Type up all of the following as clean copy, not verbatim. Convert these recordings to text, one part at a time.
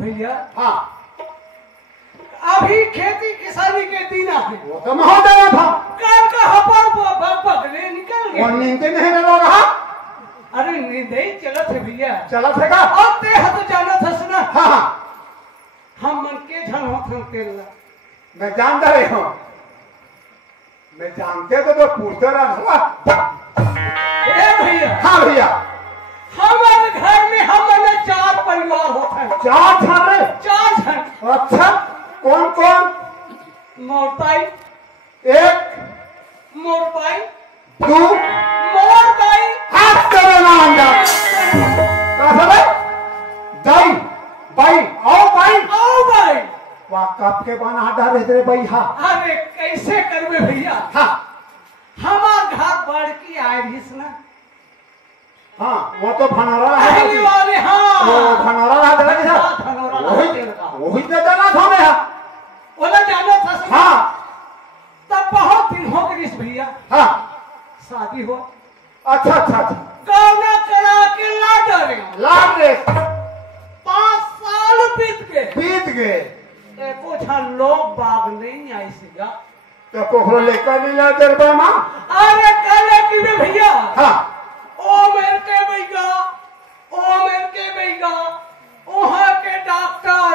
भैया हाँ अभी खेती किसानी के दिन है। वो तो महोदय था कल का हपर पकड़े निकल वो गए। नींद नहीं लगा रहा। अरे नींद ही चलत है भैया। चला थे का और ते तो जाना था सुना। हाँ हाँ हम मन के झन हो थम तेल मैं जानता रही हूँ। मैं जानते तो पूछते रहा। ए भैया हाँ भैया हमारे घर में हमने 4 परिवार होते हैं। 4 छारे 4 जन। अच्छा कौन कौन? मोरताई 1 मोरबाई 2 मोरबाई हाथ तेरे नाम जा कहा है दाई भाई आओ भाई आओ भाई। वाह कब के बना डा रहे तेरे भाई। हाँ अरे कैसे करवे भैया। हाँ हमार घर बढ़ की आए भी सुना। हाँ वो तो फनारा है पहली वाले हाँ वो फनारा है तेरा हाँ, कैसा धनौरा वही तेल का। वही तो जाना था मैं। ओला जाना था सुना। हाँ तब बहुत दिन हो गई भैया हाँ शादी हो। अच्छा अच्छा अच्छा गाना करा के ला डरे। लाग रे 5 साल बीत गए एको छन लोग बाग नहीं आई सीगा। तो कोखरो लेकर नहीं जा तेरे भाई माँ। अरे कल की में भैया हाँ ओ मेरे के बैगा वहाँ के डॉक्टर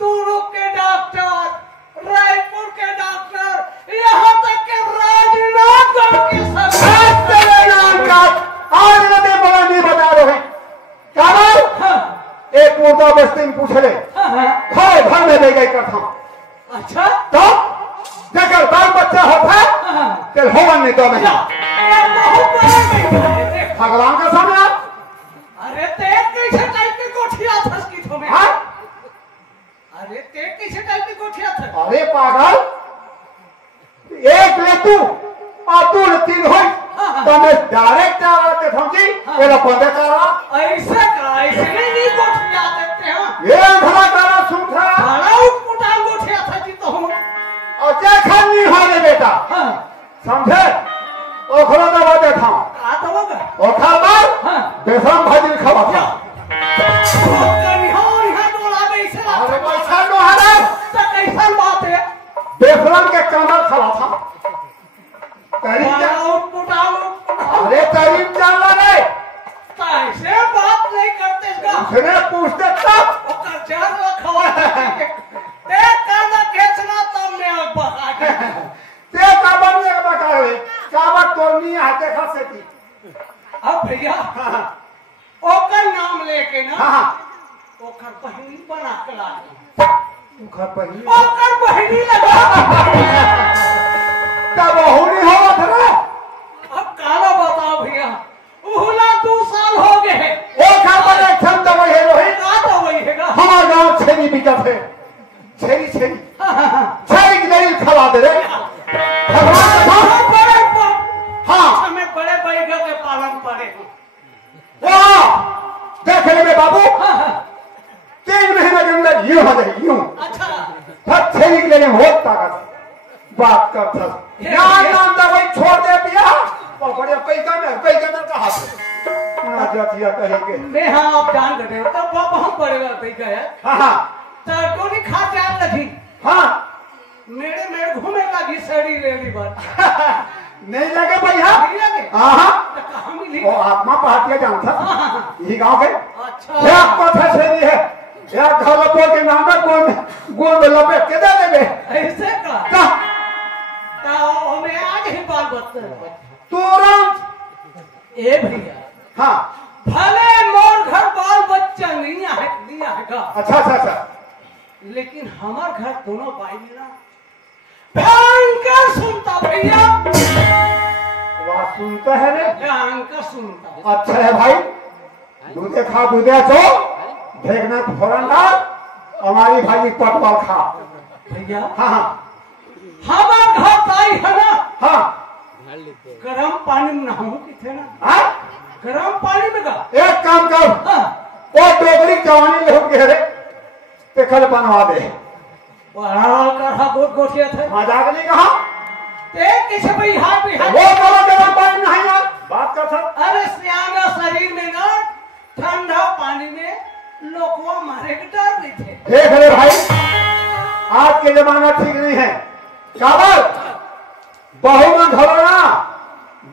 दूरू के डॉक्टर रायपुर के डॉक्टर यहाँ तक के राजनाथगढ़ के सब तेरे नाम का आज नदी बड़ा नहीं बता रहे कानून। हाँ, एक मुर्दा बस्ती में पूछ ले हाँ, घर में ले गई करता अच्छा तो जगह बाल बच्चा होता है हाँ, तेरे होवन नहीं तो नहीं ये बहुत बड़ा बैगा है, देख। भगवान का सामने आप अरे ते कैसे टाइप की कोठिया था इसकी तुम्हें। हाँ? अरे ते कैसे टाइप की कोठिया था। अरे पागल एक ले तू और तू 3 हो तो मैं डायरेक्ट आके समझी मेरा पता करा ऐसे नहीं कोठिया देते हैं। ये भला करा सुन था बड़ा उठा कोठिया था जी तो हम। और क्या खानी होने बेटा हाँ, समझे ओखरा दबा देखा आ तो होगा। ओखा बार हाँ, बेसन भाजी खावा था अरे पैसा नो हरे कैसा बात है। बेसन के कमर खावा था करीब जा अरे करीब जान लगे कैसे बात नहीं करते इसका। उसने पूछते तब ओकर जान रखवा ते काना खेचना तब मैं अब बता के। ते काबर ने बता रे काबर तोरनी हाथे खसे थी। अब भैया ओकर नाम लेके ना हाँ ओकर बहनी बना के ला घर पहली ओकर बहनी लगा। तब होनी हो रे अब काला बताओ भैया उहला 2 साल हो गए हैं। वो घर पर एक छन तो वही है का तो वही हैगा। हमारे गांव छेरी बिकत है छेरी छेरी की दलील खवा दे रे भगवान का नाम। बड़े हाँ हमें बड़े बैगा के पालन पड़े। वाह देख ले मेरे बाबू 3 महीने के अंदर यूं हो जाए यूं अच्छा हर छेरी के लिए बहुत ताकत बात करता नाम दवाई छोड़ दे पिया और बड़े पैगंबर का हाथ ना जातिया कहेंगे मैं हाँ आप जान रहे हो तब बहुत बड़े बैगा है। हाँ हाँ टोनी खा जान लगी हाँ मेरे घूमे लगी सड़ी रेली बात नहीं लगे भैया नहीं लगे। हाँ तो कहाँ मिली। वो आत्मा पहाड़िया जानता यही गांव के अच्छा यह कथा छेरी है यह घर लपो के नाम में गोल में लपेट के दे देंगे ऐसे का का तो हमें आज ही बात बता तुरंत ए भैया हाँ भले मोर घर बाल बच्चा नहीं आएगा अच्छा अच्छा अच्छा लेकिन हमार घर दोनों भाई मेरा भयंकर सुनता भैया। वाह सुनते है रे भयंकर सुनता। अच्छा है भाई दूधे खा दूधे चो देखना फौरन हमारी भाई पटवाल खा भैया हाँ हाँ हमार घर ताई है ना हाँ गरम पानी में नहाऊं किथे ना हाँ गरम पानी में का एक काम कर हाँ वो डोगरी जवानी ले गए रे ते कल बनवा दे का गोठिया थे मजाक नहीं कहा ते कैसे भाई हाथ पे वो बोला गरम पानी नहीं यार बात कर सक अरे सियाना शरीर में ना ठंडा पानी में लोगों मारे के डर नहीं थे। देख ले भाई, आज के जमाना ठीक नहीं है। काबर बहू में घरो ना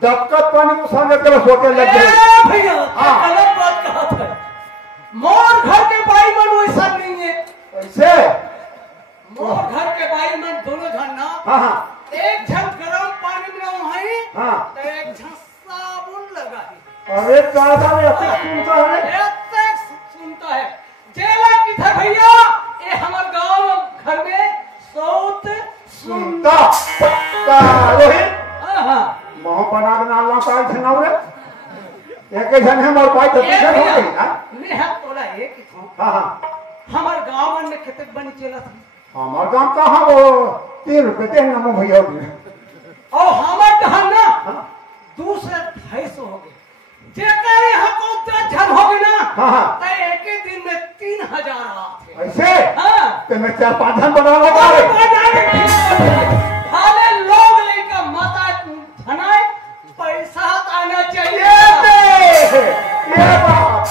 दक्कत पानी को संग के सोचे लग गए। भैया गलत बात कहा था। मोर घर के भाई मन वैसा नहीं है। ऐसे मोर घर के भाई मन दोनों जन ना, हाँ हाँ एक झन गरम पानी में नहाई, हाँ, तो एक झन साबुन लगाई। अरे कादा में ऐसे सुनता है, ऐसे सुनता है। जेला की था भैया, ये हमारे गांव घर में सौत सुनता रोहित हाँ मोह बना के नाला पाई छनाव रे एक जन है मोर पाई तो पीछे हो गई ना। नेहा तोला एक ही था। हाँ हाँ हमारे गांव में खेतक बनी चला था। हमार गांव कहाँ वो 3 रुपए देना मो भैया और हमारे कहा ना दूसरे 250 हो गए। जेकर यहाँ को झन हो गए ना, हाँ हाँ तो एक ही दिन में 3000 आते। ऐसे हाँ तो मैं 4-5 जन बना लगा हाले लोग लेकर माता धनाए पैसा आना चाहिए। ये बात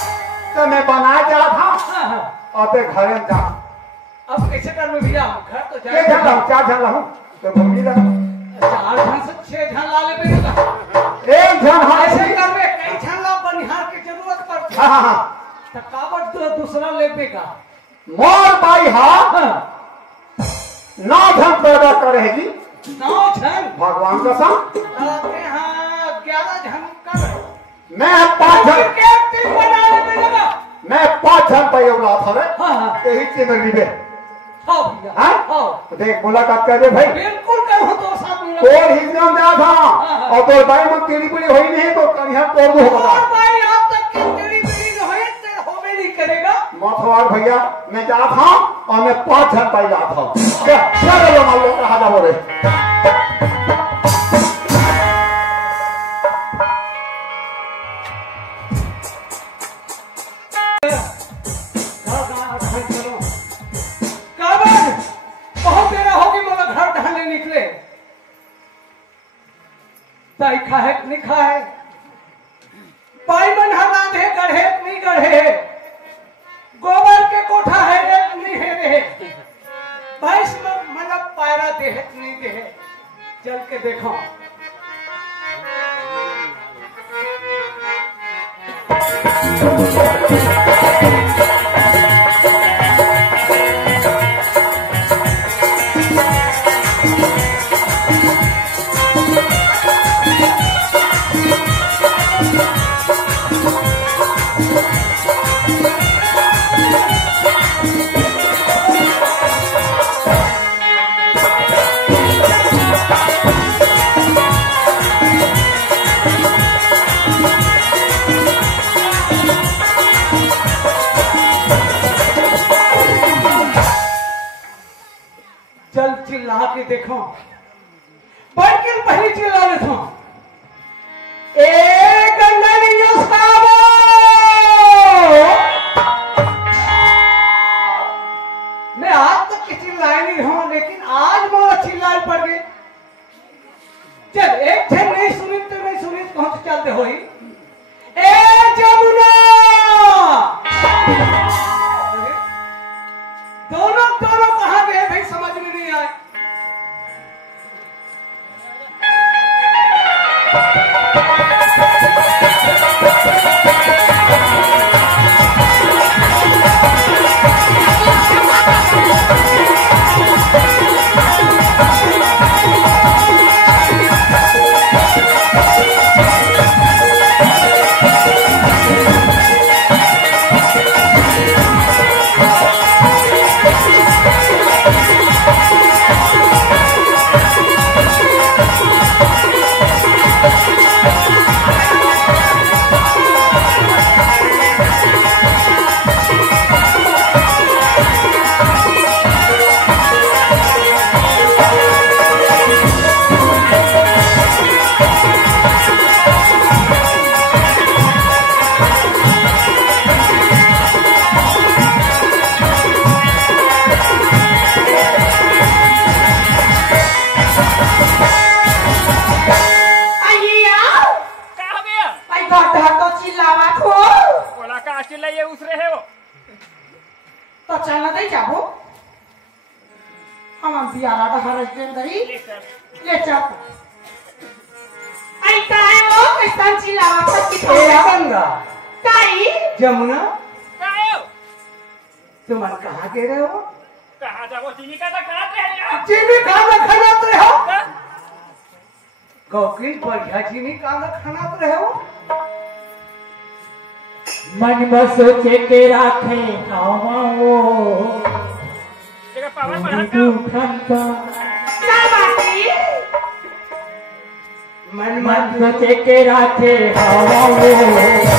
तो मैं बना जा था। हाँ, हाँ। अबे घर में जा अब कैसे कर में भैया घर तो के जन लाऊं 4 जन लाऊं तो भूमि ला 4 झन से 6 झन ला ले बेगा। एक जन हाँ ऐसे ऐसे कर में कई झन ला बनिहार की जरूरत पड़ती हाँ हाँ तो कावट दूसरा ले बेगा। मोर भाई हाँ हाँ 9 जन पैदा करेगी 9 झन भगवान कसम। लाते हाँ 11 झन कर मैं 5 जन के 3 बना ले बेगा। मैं 5 जन पे उला था रे हाँ हाँ यही चीज में रिबे हाँ भैया हाँ हाँ देख मुलाकात कर दे भाई बिल्कुल कहो तो साथ में तोर हिजन जा था और तोर भाई में कीड़ी पड़ी हुई नहीं तो कन्या तोड़ दो होगा। और भाई आप तक की टेढ़ी मेढ़ी न होए तो होवे नहीं करेगा। मथवार भैया मैं जा था और मैं 5 जन पे ला था क्या लो मान लो कहा जा बोले बहुत देर होगी मोला घर ढाले निकले ताई खाए नहीं खाए पाई मन हरा दे गढ़े नहीं गढ़े गोबर के कोठा है रेत नहीं है रे भैंस में मतलब पायरा देहत नहीं दे चल के देखो चल चिल्ला के देखो बढ़ के पहले चिल्ला लेता हूं ए गंगनिया साबो मैं आज तक किसी चिल्लाए नहीं हूं लेकिन आज बहुत चिल्लाए पड़ गई। चल एक छे नहीं सुनी तो नहीं सुनी कौन से चलते होई ए जमुना दोनों दोनों कहां गए भाई समझ में नहीं आए। जाओ हम बियारा का हरस दे दई ले चल आई काय वो कैसा चिल्लावा तक की ए गंगा काई जमुना कायो तुम कहाँ गे रहे हो? कहाँ जाओ चीनी का खाना रहे चीनी खाना खाते हो? कौकिन बढ़िया चीनी खाना खाते हो? मन में सोचे के राखे हवाओ जगह पावर बढ़ा दुखन का क्या बाती मन सोचे के राखे हवाओ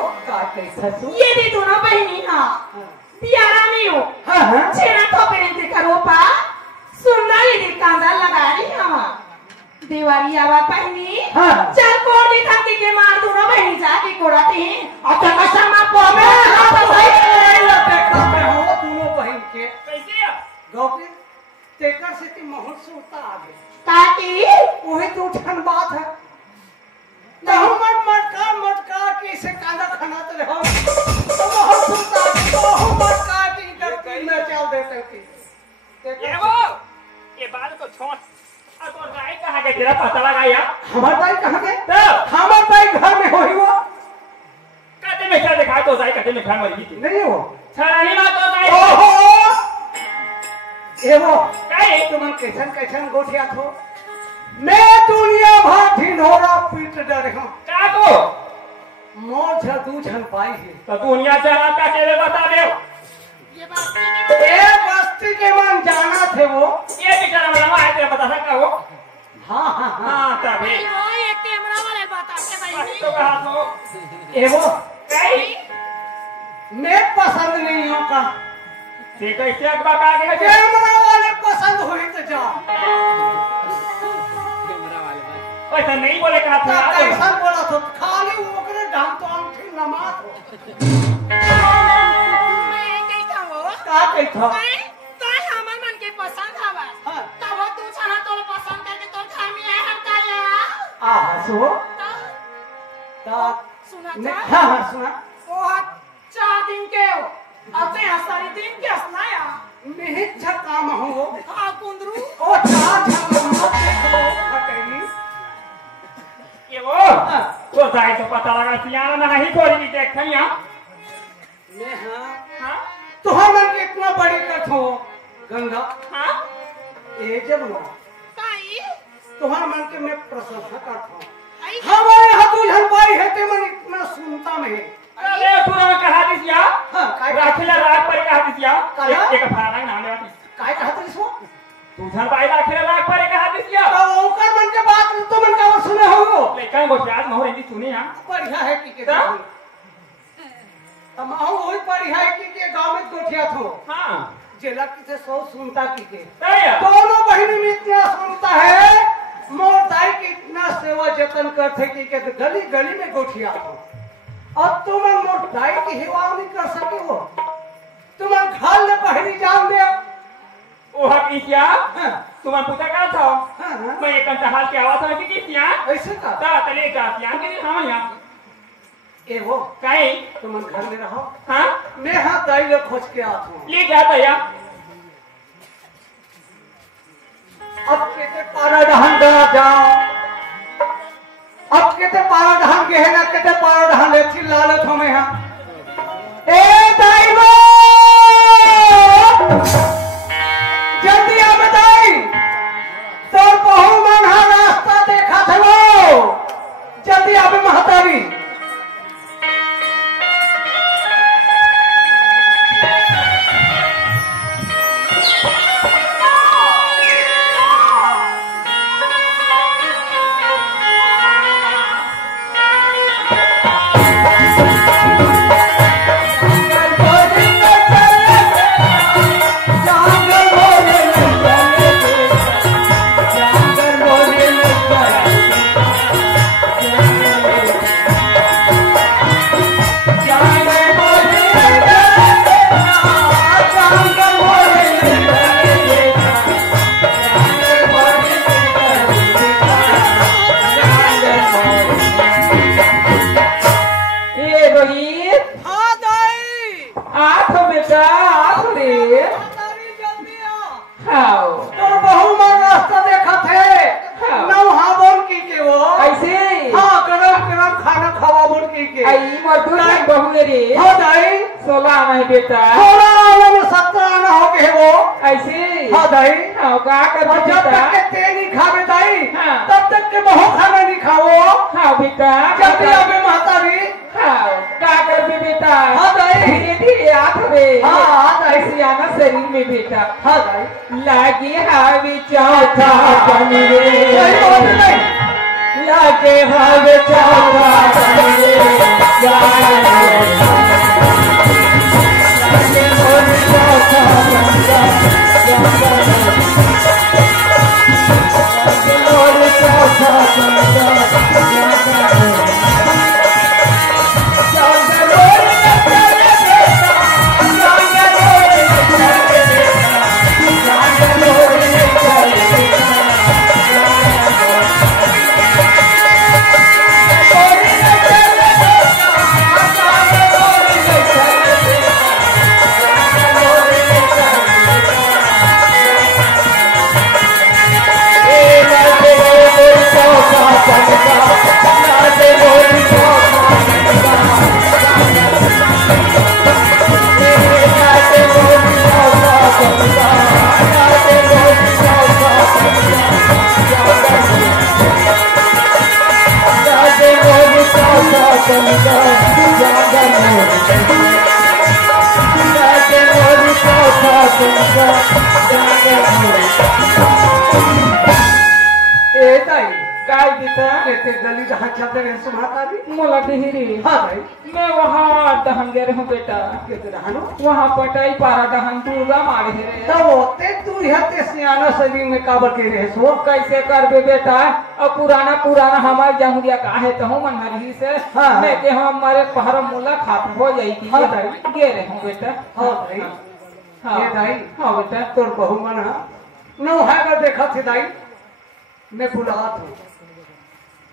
ये भी दोनों बहनी ना प्यारा नहीं हो छेना तो पहनते करो पा सुंदर ये कांदा लगा रही हम दीवारी आवाज पहनी चल कोड़ दिखा के मार दोनों बहनी जाके कोड़ाते हैं और तक शर्मा को में हाथ भाई देखा पे हो दोनों बहन के कैसे गौकी तेकर से ती मोहन सुनता आगे ताकि वही तो ठन बात है तो हम मटका के से कांदा खानाते रहो तो मोहन सुनता तो हम मटका के इधर में चल देते थे ये वो ये बात को छोड़ अब तो राय कहाँ गए तेरा पता लगा यार हमार भाई कहाँ गए? तो हमार भाई घर में हो ही वो कहते में क्या दिखाए तो जाए कहते में घर मर गई नहीं हो छरानी बात तो जाए ओहो ये वो काहे तुम कैसन गोठिया थो मैं दुनिया भर ढिंढोरा पीट डर हूँ का को मोर दू झन पाई है तो दुनिया चला का केले बता दे ये बात एक बस्ती के मन जाना थे वो ये बेचारा वाला आए तेरा बता सकता वो हाँ हाँ तभी वो ये कैमरा वाले बताते भाई तो कहा तो ये वो कहीं मैं पसंद नहीं हूँ का ठीक है क्या बात आ गया कैमरा वाले पसंद हुई तो जाओ ऐसा नहीं बोले कहा था कैसा बोला तो खाली ओकरे ढंग तो अंठी नमाज हो मैं कैसा हो का कहता तो हमर मन के पसंद हवा हाँ। तब तू छना तोर पसंद करके तोर खामी है हम का या आ सो ता सुना हाँ सुना ओ 4 दिन के हो अब ते सारी दिन के सुनाया निहित काम हो हां कुंदरू ओ चार मत देखो फटेली ये वो तो जाए तो पता लगा सियाना नहीं कोई देख खनिया मैं हाँ तुहर मन के इतना बड़ी कथो गंगा हाँ ए जब लो काई तुहर मन के मैं प्रशंसा करता हूँ आई हमारे हाथ दुल्हन भाई है ते मन इतना सुनता नहीं अरे तू ना कहा दिसिया हाँ काय राखिला रात पर कहा दिसिया काया? एक फराना नाम लेवा काय कहते इसको तू धन भाई राखिला रात पर कहा दिसिया तो ओकर मन के बात तो मन का सुने हो लेकिन वो प्याज मोहरे दी सुने हां बढ़िया है कि के हाँ? तमाम वही बढ़िया है कि गांव में गोठिया थो हां जेला की से सौ सुनता की के तैया दोनों बहन में इतना सुनता है मोर दाई की इतना सेवा जतन करते कि गली गली में गोठिया थो अब तुम मोर दाई की सेवा नहीं कर सके हो तुम घर में बहनी जान दे ओ हकीसिया हाँ, तुम पूछा का था हाँ, हाँ, मैं एक हाल के आवाज है कि किसिया ऐसे का ता तले का सियान के हम यहां ए वो काई तुम घर में रहो हां मैं हाथ दाई ले खोज के आता हूँ ले जाता या अब कहते पारा डहन जाओ अब कहते पारा डहन के है ना कहते पारा डहन ले थी लालत हमें यहाँ ए दाई हाँ तो बहु मन रास्ता देखा थे हाँ। नौहा बोल की वो ऐसे हाँ गरम गरम खाना खावा बोल की आई मजदूर नहीं बहू रे हाँ दाई 16 आना है बेटा 16 आना में 17 आना हो गए वो ऐसे हाँ दाई हाँ का कर और जब बेटा तक के ते नहीं खावे दाई हाँ। तब तक के बहु खाना नहीं खाओ हाँ बेटा जब भी आवे महतारी हाँ का कर भी बेटा हाँ दाई धीरे धीरे आत रे हाँ, हाँ, दाई। ऐसे आना शरीर में बेटा हाँ दाई लागे हावी चौथा बने सही बात है नहीं लागे हावी चौथा बने लागे हावी चौथा ए दाई काय बेटा ते गली जहाँ चलते रहे सुनाता भी मोला डिहरी हाँ भाई मैं वहाँ दहन गए हूँ बेटा कितने रहनो वहाँ पटाई पारा दहन दुर्गा मारे है तब होते तू यह ते सियाना शरीर में काबर के रहे सो कैसे करबे बेटा अब पुराना पुराना हमारे जमुरिया का है तो हूँ मनहरी से हाँ। मैं के हम हमारे पहर मुला खात हो जाएगी हाँ भाई। गे रहे हूँ बेटा हाँ भाई हाँ ये दाई हाँ बेटा तोर बहु मन नौ है अगर देखा थे दाई मैं बुलात हूँ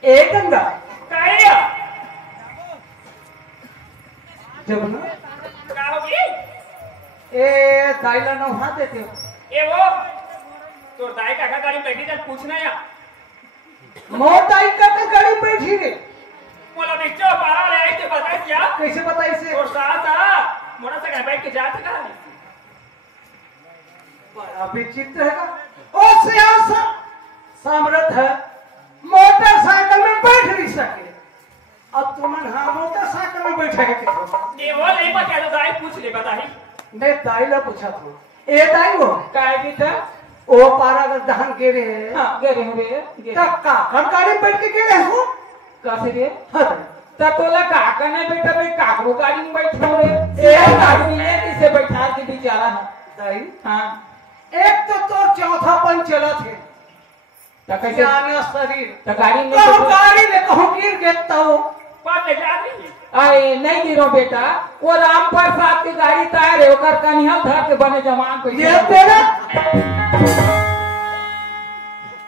ए गंगा काया जब ना का होगी ए दाइला नौ हाथ देते हो ए वो तो दाई का गाड़ी बैठी था पूछना या मोर दाई का गाड़ी बैठी रे मोला बिच्चो पारा ले आई के बताई क्या कैसे बताई से और साथ आ मोरा से बैठ के जात का बड़ा विचित्र है ओ सियासत सामर्थ है मोटरसाइकिल में बैठ नहीं सके अब तुमन हाँ मोटरसाइकिल में बैठे के ए वो नहीं पता तो दाई पूछ ले बताई मैं दाई ला पूछा था ए दाई वो काय बेटा ओ पारा अगर दहन के रे हाँ गे रहे हूँ गे तब का हम गाड़ी में बैठ के रहे हो कैसे रे हाँ तब तोला काका ने बेटा भाई काकरो गाड़ी में बैठो रे एक आदमी है किसे बैठा के बेचारा है दाई हाँ एक तो चौथापन चला थे तो कैसे जाना शरीर तो गाड़ी में कहूँ गाड़ी में कहूँ गिर गेता हो पाप ले जा रही अरे नहीं गिरो बेटा वो राम प्रसाद की गाड़ी टायर है ओकर कनिहल धर के बने जवान को ये तेरा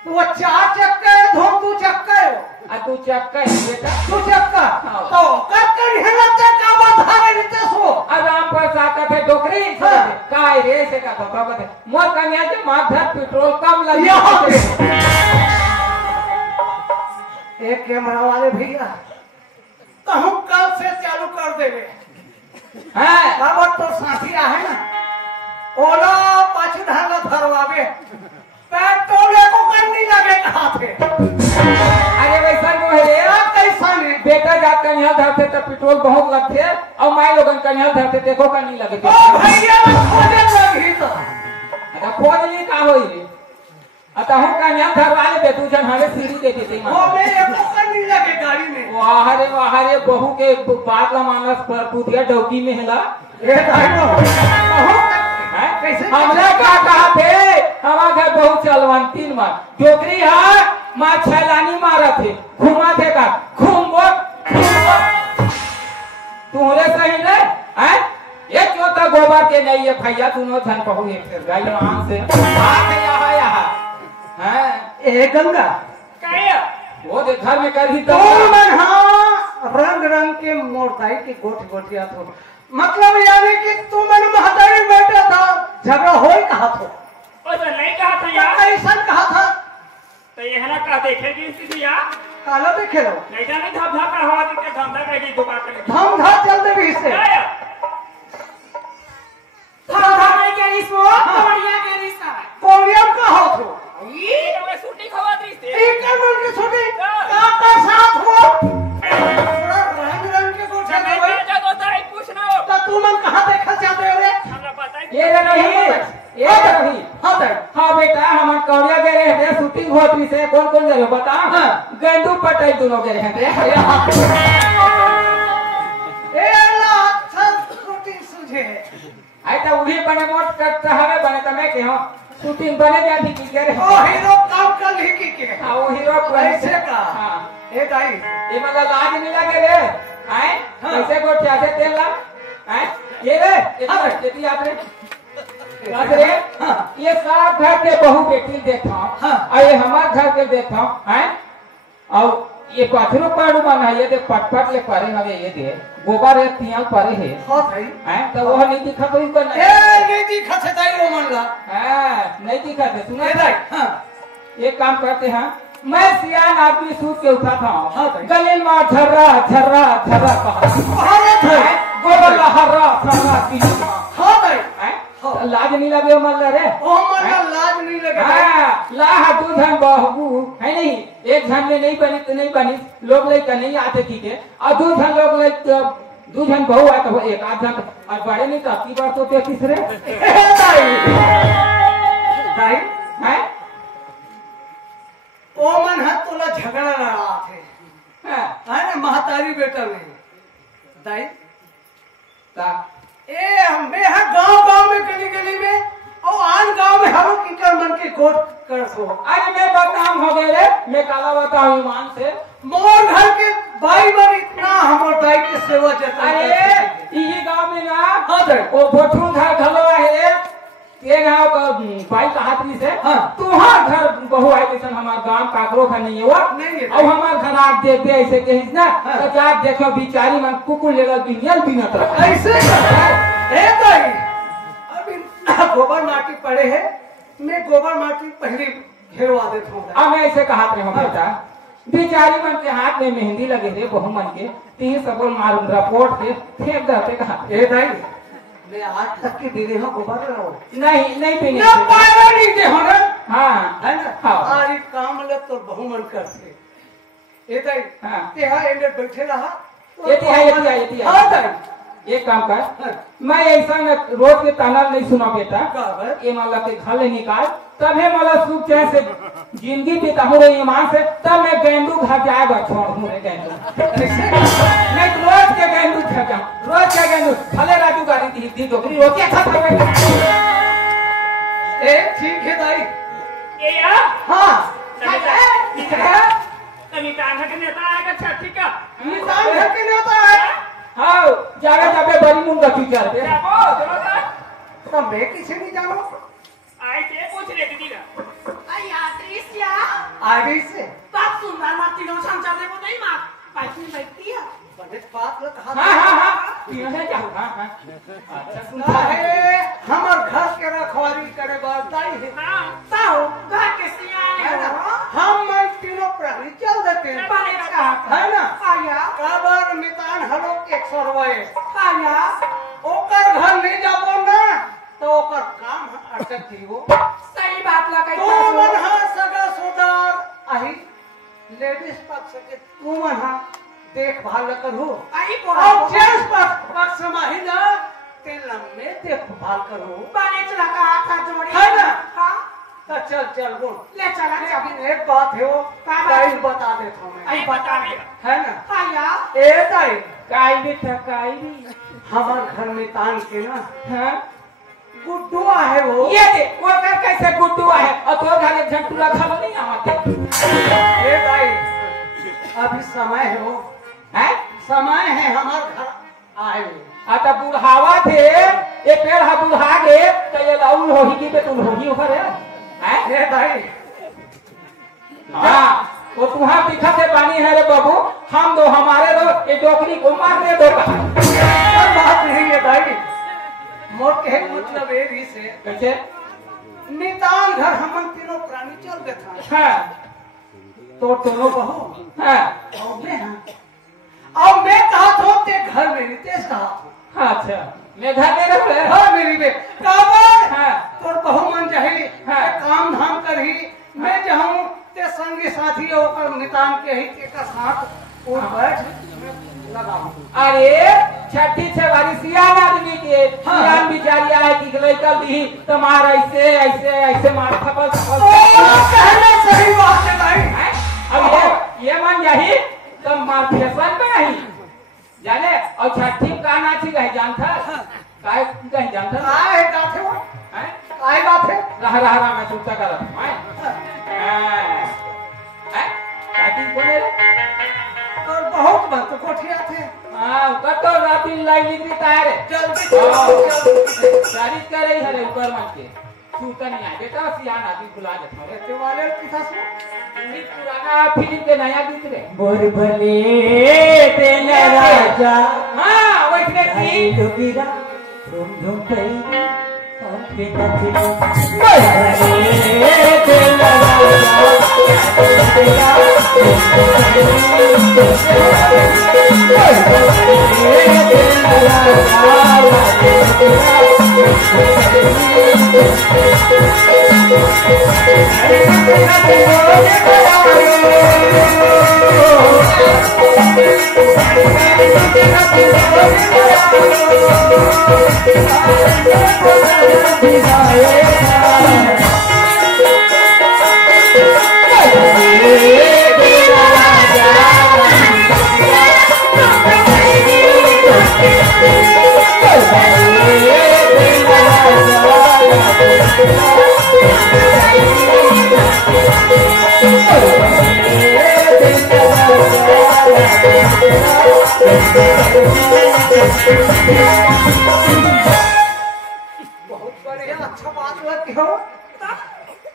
वो 4 चक्का है धोम 2 चक्का है आ तू चक्का है बेटा 2 चक्का हाँ। तो कर हिलते का बधारे लेते सो आ राम प्रसाद का थे डोकरी हाँ। काय रे से का तो कहते मोर कन्या के मार धर पेट्रोल कम लगी यहाँ पे एक कैमरा वाले भैया कहूँ कल से चालू कर देवे है अब तो साथी है ना ओला पाछू ढाला धरवावे पेट्रोल को करनी लगे कहा थे अरे वैसा वो है रे कैसा नहीं बेटा जात कन्या धरते तो पेट्रोल बहुत लगते और माई लोगन कन्या धरते देखो का नहीं लगे ओ भैया खोजे लगी तो अच्छा खोज ली का होई रे अतः हम कन्या धरवा ले दे तू जन हमें सीढ़ी दे देते वो मेरे को करनी लगे गाड़ी में वाह रे बहू के बात ला मानस पर पुतिया डौकी में हेला ये दाइनो कैसे हमने का कहा थे हमारा घर बहुत चलवान 3 मार डोकरी है माँ छैलानी मारा थे घुमा थे का घूमो तुम्हारे सही ने हैं ये क्यों तो गोबर के नहीं है भैया दोनों धन पहुँ फिर गाय वहां से यहाँ हैं ए गंगा काया वो जो घर में कर ही तो मन हाँ रंग रंग के मोरताई की गोटिया तो मतलब यानी कि तू मन महतारी बैठा था झगड़ा हो ही कहा तो तो नहीं कहा था यार कैसा कहा था तो ये है ना कहा देखेगी स्थिति यार काला देखे लो नहीं जाने धमधा का हवा दिखे धमधा का ही दुकान पे धम धा चल दे भी इससे हमारे क्या रिश्वो बढ़िया के रिश्ता कोरियम का हो तो ये मैं शूटिंग हवा दी थी एक कर की छोटी का साथ हो पूरा रंग रंग के गोठे मैं में क्या होता है पूछना तो तू मन कहां देखा जाते हो रे हमरा पता है ये रही हां दे हाँ बेटा हम कौड़िया गए रहे थे शूटिंग होती से कौन कौन गए बता गेंदू पटाई दोनों गए रहे थे ए अल्लाह अच्छा शूटिंग सुझे आई तो उही बने मोट करता हवे बने त मैं के हो शूटिंग बने जाती की करे ओ हीरो काम कर ही के हां वो हीरो ऐसे का हां ए दाई ये मतलब लाज नहीं लगे रे आए कैसे गोठिया से तेल ला आए ये रे खेती आपने रे ये सब घर के बहू बेटी देखा और ये हमार घर के देखा है और ये पत्थरों पर बना ये देख पटपट ले परे हवे ये दे गोबर एक तियाल परे है हां भाई हैं तो वो नहीं दिखा कोई को नहीं ए नहीं दिखा से दाई वो मन ला हां नहीं दिखा थे सुना ए दाई हां एक काम करते हैं मैं सियान आदमी सूत के उठा था हाँ भाई। गले में झर्रा झर्रा झर्रा कहा अरे भाई गोबर हर्रा झर्रा की हां दाई हैं लाज नहीं लगे मल रे ओ मन ला लाज नहीं लगे हाँ, ला दू धन बहू है नहीं एक धन में नहीं बनी तो नहीं बनी लोग ले नहीं आते ठीक है और दू धन लोग ले दू धन बहू आए तो एक आध धन और बड़े नहीं तो आपकी बार तो तीसरे दाई हैं ओ मन है तोला झगड़ा लड़ा थे हाँ, है ना महतारी बेटा में दाई ता ए हमें है गांव में गली गली में और आन गांव में हम की कर मन के गोट कर सो आज मैं बदनाम हो गए रे मैं काला बताऊं ईमान से मोर घर के भाई बन इतना हमर दाई के सेवा जता अरे ये गांव में ना हाँ दाई वो बोठून घर घलो है ये गांव का भाई का हाथी से हाँ। तुहार घर बहु है किसन हमार गांव काकरो का नहीं हुआ नहीं है। और हमार घर आप देते ऐसे कहीं ना हाँ। तो क्या देखो बिचारी मन कुकुर लेगा बिनियल बिनत रहा ऐसे ए दाई अभी गोबर माटी पड़े है मैं गोबर माटी पहले घेरवा देता हूँ अब मैं ऐसे कहा थे हम बेटा बिचारी मन के हाथ में मेहंदी लगे थे बहु मन के तीन सब मार रपोट के फेंक देते कहा ए दाई मैं आज तक के दिने हाँ गोबर रहो नहीं पीने ना पाया नहीं दे हो ना हाँ है ना हाँ। आज काम लग तो बहु मन करते ए दाई हाँ। ते हाँ एंडर बैठे रहा ये थी हाँ दाई एक काम कर हाँ। मैं ऐसा न रोज के ताना नहीं सुना बेटा का बात? ये माला के घर ले निकाल तब है माला सुख चैन से जिंदगी बिता हूँ ईमान से तब मैं गेंदू घर जाएगा छोड़ हूँ रे गेंदू ऐसे नहीं तो रोज के गेंदू घर जाऊँ रोज के गेंदू भले राजू गाड़ी दी डोकरी रोके अच्छा था ए ठीक है दाई ये यार हाँ कभी कान्हा के नेता आएगा अच्छा ठीक है निशान घर के नेता है हाँ जावे जावे बड़ी मुंगा चुचार पे जाओ चलो सर तो मैं किसे नहीं जानो आए थे पूछ रहे दीदी का अय्या त्रिस्या आगे से बात सुंदर माती नो संचार दे बोले मां पाछी बैठती है बड़े बात लग कहा हाँ तीनों से जाओ हाँ अच्छा सुनता है अरे हमर घर के रखवाली करे बात दाई है हाँ ताओ घर के सियाने हो हम मैं तीनों प्राणी चल देते हैं बने का है ना आया काबर मितान हलो 100 रुपए आया ओकर घर नहीं जाबो ना तो ओकर काम अटक जीवो सही बात लगाई तू मन हा सगा सोदार आही लेडीज पक्ष के तू मन हा देखभाल करू आई और पोरा जेंट्स पक्ष में ही ना ते लम्बे देखभाल करू बने चला का हाथ जोड़ी है ना? हां तो चल चल बोल ले चला लेकिन एक बात है वो का बात? दाई बता देता हूँ मैं आई बता दिया है ना आया ए दाई काई भी था काई भी हमार घर में तान के ना हाँ गुड्डुआ है वो ये दे वो कर कैसे गुड्डू है और तो घर एक झंटूरा खा नहीं आते ए दाई अभी समय है वो हैं समय है हमार घर आए हुए। आता बुढ़ावा थे ये पेड़ हा बुढ़ा गए तो ये लाउल होही की पे तुम होही ऊपर है हैं ए दाई हाँ वो तुम्हारा दिखा से पानी है रे बाबू हम दो हमारे दो ये डोकरी को मारने दो कहा सब बात नहीं है दाई मोर के मतलब ए भी से कैसे नितान घर हम तीनों प्राणी चल गए था। हाँ तो दोनों बहू हाँ और मैं कहा तो ते घर में रितेश कहा। अच्छा मैं घर में रह रहे हाँ मेरी बे काबर हाँ तोर बहु मन जाही हाँ। काम धाम करही मैं जाऊं ते संगी साथी ओकर नितान के ही ते का साथ और बैठ लगाऊं। अरे छठी छवारी सियान आदमी के सियान बिचारी आए कि लड़का दी तुम्हारा ऐसे ऐसे ऐसे मार थपल कहना सही बात है भाई। अब ये मन जाही तुम मार फैशन में आई जाने और छठी का नाची कहीं जानता काय कहीं जानता काय गाथे हो हैं काय बात है रहा मैं चुपता कर रहा हैं काटी बोले और बहुत बात कोठिया थे। हां कतो राती लाई लिखी तारे जल्दी सारी कर रही है ऊपर मन के छूता नहीं आए बेटा सियान आदमी बुला देता है ते वाले किसा से ये पुराना फिल्म के नया गीत रे मोर भले तेरा राजा हां वैसे की डुबीरा धूम धूम पैरी हम के नाचे मोर भले तेरा राजा बहुत बढ़िया अच्छा बात लगी हो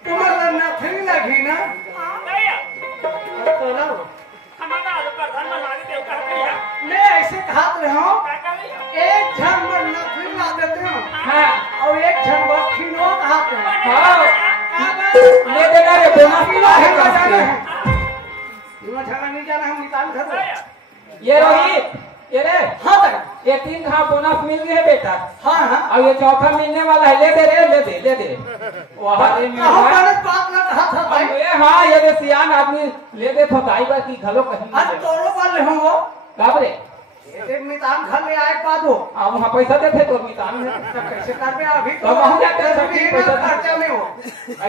तुम्हारा नथनी लगी ना तो लो मैं ऐसे कहा रहे हूँ एक झन में नथनी ला देते हो हां और एक झन में खिलो कहाते हैं। हां ले देना रे बोनस किलो है का जाना है किलो झगड़ा नहीं जाना हम निकाल घर ये रोहित ये रे हाँ तक ये 3 घा बोनस मिल गए बेटा हाँ हाँ अब ये चौथा मिलने वाला है ले दे रे ले दे वहां रे में कहो है गलत बात ना कहा था भाई। ये हां ये रे सियान आदमी ले दे फसाई बा की घलो कहीं आज तोरो वाले हो वो काबरे एक मितान घर ले आए पादो आ वहां पैसा देते तो मितान में कैसे कर पे अभी तो हम जाते हैं, अभी सब पैसा पैसा खर्चा में हो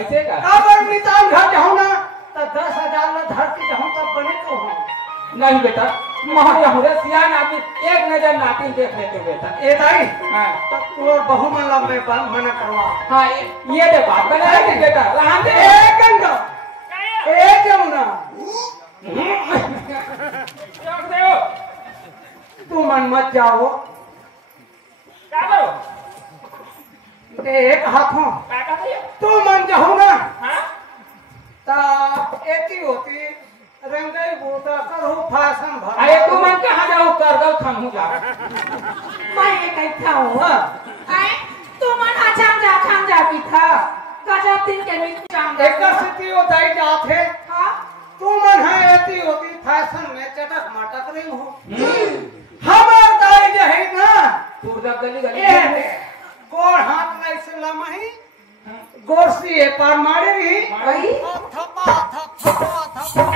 ऐसे का काबर मितान घर जाऊं ना तो 10,000 ला धर के जाऊं तब बने को हो नहीं बेटा महाराज हुरे सियान आदमी एक नजर नाती देख लेते बेटा ए दाई हां तब तोर बहु मन ला मैं मना करवा हां ये दे बात बने रहे बेटा रहान दे ए गंगा ए जमुना तू मन मत जाओ एक हाथों तू मन जाओ ना ता एती होती रंगाई बूटा करो फैशन भर अरे तू मन कहां जाओ करगल खानू जा मैं ये कहता हूँ आए तू मन खान जा की था गजब दिन के मिल चांद एक स्थिति हो दाई जात है हाँ तू मन है एती होती फैशन में चटक मटक रही हो हमार दाई जे है ना तू जब गली गली ए गोड़ हाथ में से लमही गोरसी है पर मारे रही वही थपा थपा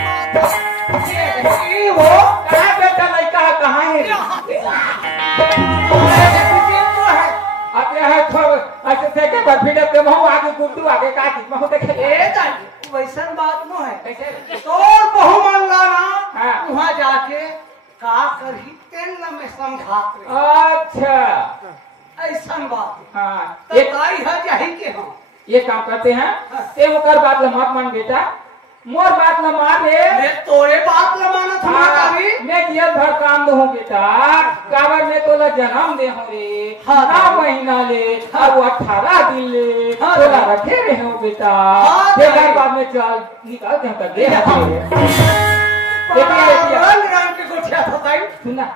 ये वो कहां बेटा लड़का कहां है अपने है तो ऐसे से के बफीडे पे महू आगे गुड्डू आगे काटी महू देखे ए दाई वैसन बात न है कैसे तोर बहु मन लाना हाँ। वहाँ जाके का करही तेल में समझात रहे अच्छा ऐसन बात हां तो एक दाई है जाही के हम ये काम करते हैं ते ओकर बात ल मत मान बेटा मोर बात ल मान रे मैं तोरे बात ल मानत हूँ कभी मैं जियल भर काम दो बेटा काबर में तोला जन्म दे हो रे हाँ, ना महीना ले और वो 18 दिन ले हाँ, तोला रखे रहे हो बेटा हाँ, फिर बाद में चल निकाल दे कर दे रंग रंग के गोठिया था दाई सुनना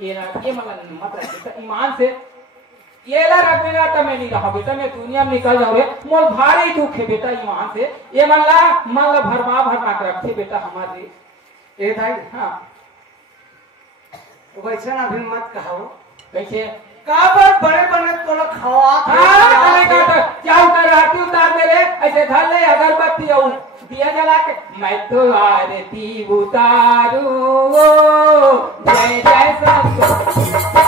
ये ना ये मतलब ईमान से ये ला रख मेरा तमे नहीं रहा बेटा मैं दुनिया में निकल जाऊँ रे मोल भारी दुख है बेटा यहाँ से ये मन ला भरमा के रखे बेटा हमारे ए भाई हाँ वैसे ना भी मत कहो कैसे काबर बड़े बने तो लोग खवा क्या उतर आरती उतार दे रे ऐसे धर ले अगरबत्ती आऊ दिया जला के मैं तो आरती उतारू जय जय सत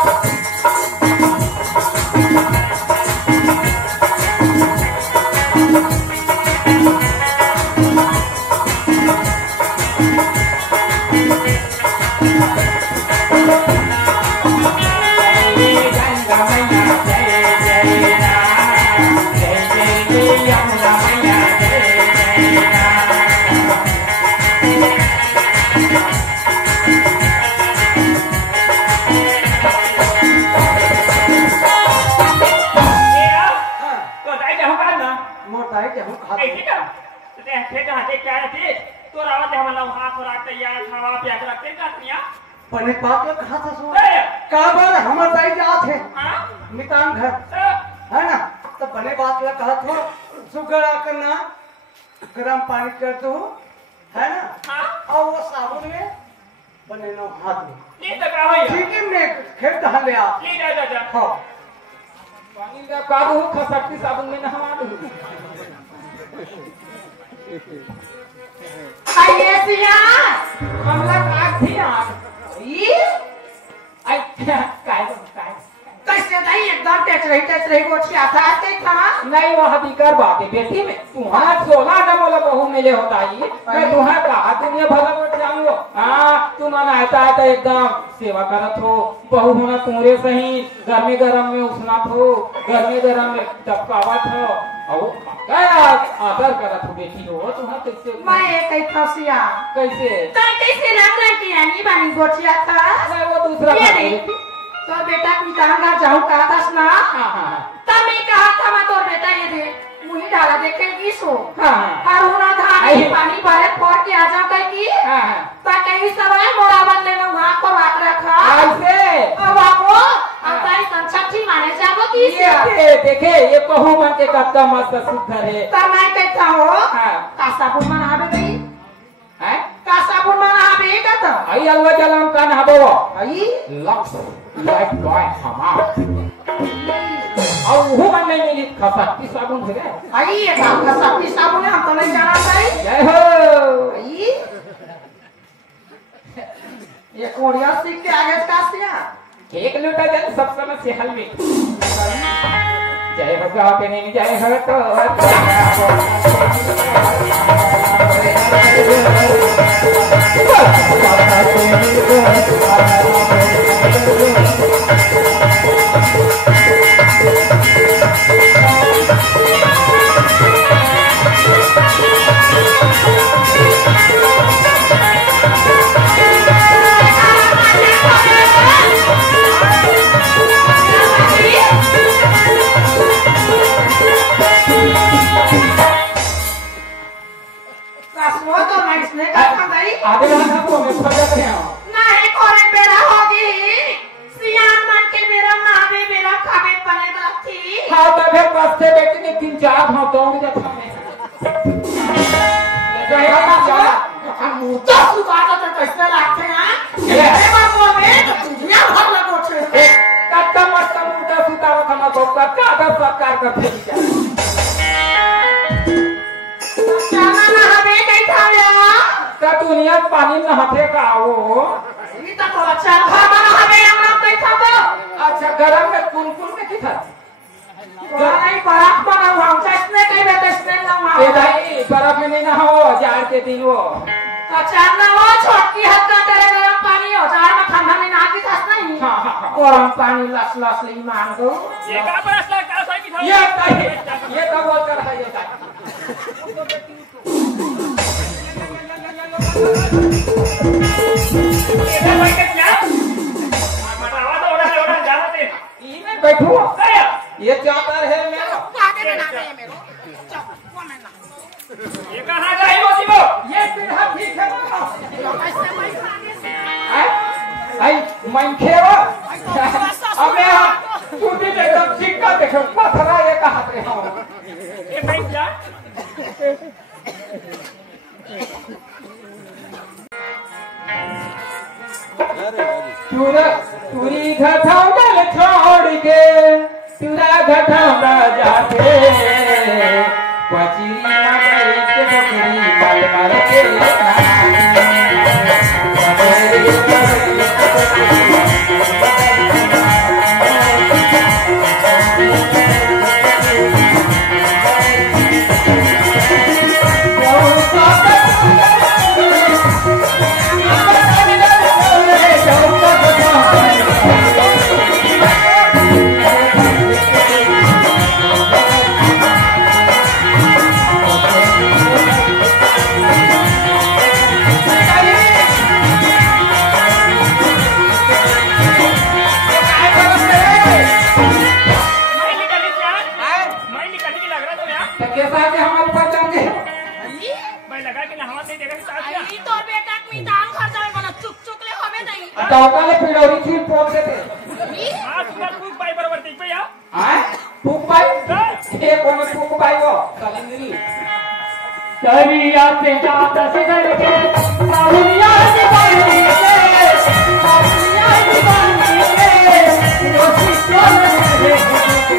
पने पाप लोग कहाँ से सुन काबर हमारे दाई जात है निकान घर है ना तो बने बात लग कहा थो सुगड़ा करना गरम पानी कर दो है ना और वो साबुन में बने नो हाथ में ठीक है मैं खेत धान ले आ हाँ पानी का काबू खसकती साबुन में नहा दो आइए सिया हमला काट थी आज कैसे नहीं एकदम टेच रही गोछिया था आते था नहीं वह बिकर बात है बेटी में तुम्हारा 16 का बोला बहू मिले होता ही मैं तुम्हारा कहा दुनिया भला बैठ जाऊंगा हाँ तुम आता है तो एकदम सेवा करत हो बहू होना तुम्हारे सही गर्मी गरम में उसना हो गर्मी गरम में टपकावत हो और क्या आदर करत हो बेटी हो तुम्हारा कैसे मैं एक ही फसिया कैसे कैसे रंग की यानी बानी गोछिया था नहीं वो दूसरा तो बेटा की कहां जाऊं कहा था ना तब मैं कहा था मैं तो बेटा ये दे मुही डाला देखेगी सो और होना धान पानी भरे फोड़ के आ जाओ कहीं की ताकि सवाल मोड़ा बन लेना वहां पर रख रखा ऐसे अब आपो अब तारी संछठी माने जाबो की ये देखे ये कहूं मन के कत्ता मस्त सुधर है तब मैं कहता हूं का साबुन मनाबे गई हैं का साबुन मनाबे का तो आई अलवा जलम का नहाबो आई लक्स लाइक बॉय हमार और वो मन नहीं मिली खसकती साबुन है आई ये का सबकी साबुन हम तो नहीं जाना भाई जय हो आई ये कोरिया सीख के आगे का सिया एक लूटा जन सब समय से हल में जय भगवान के नहीं जय हो तो आधे घंटा को मैं फटक रहा हूं नहीं कोरे बेड़ा होगी सियान मन के मेरा नावे मेरा खावे बने रखी हां तब है रास्ते बेटे ने 3-4 घंटों में देखा मैं जय हो हम मुद्दा सुबाता तो कैसे लागते हैं ये बाबू में दुनिया भर लगो छे कत्ता मस्त मुद्दा सुतावा खाना गोका का सरकार करते क्या ना हमें कहीं खाया का दुनिया पानी नहाते का वो ये तो अच्छा खाना हमें हम कहीं था तो अच्छा गरम में कुल में किधर नहीं बर्फ बना हुआ इसने कहीं बैठे इसने ना हुआ ए भाई बर्फ में नहीं नहाओ जाड़ के दिन वो अच्छा ना वो छोटी हद का तेरे गरम पानी हो जाड़ में ठंडा में ना की सास नहीं हां गरम पानी लस लस ले मान दो ये का पर असला का सही था ये तो बोल कर है ये भाई के क्या मटावा तो ओड़ा जाना थे ई में बैठो आया ये चादर है मेरा आगे में ना दे मेरे वो मैं ना ये कहां जाई मोती वो ये फिर हम ठीक है कैसे मैं आगे से आई मन खेवा अबे तू भी एकदम ठीक तुरी घटावल छोड़ के तुरा घटावला जाते पचरी ना बैठ के बकरी बाल मार के टोकले पिडोरी थी पोक देते हां तुला खूप बाई बरोबर ठीक पे या हां फूक बाई हे कोण फूक बाई हो कलिंगरी दरिया से जाता से करके बाहुलिया से बांधी के बाहुलिया से बांधी के रोटी चोले रोटी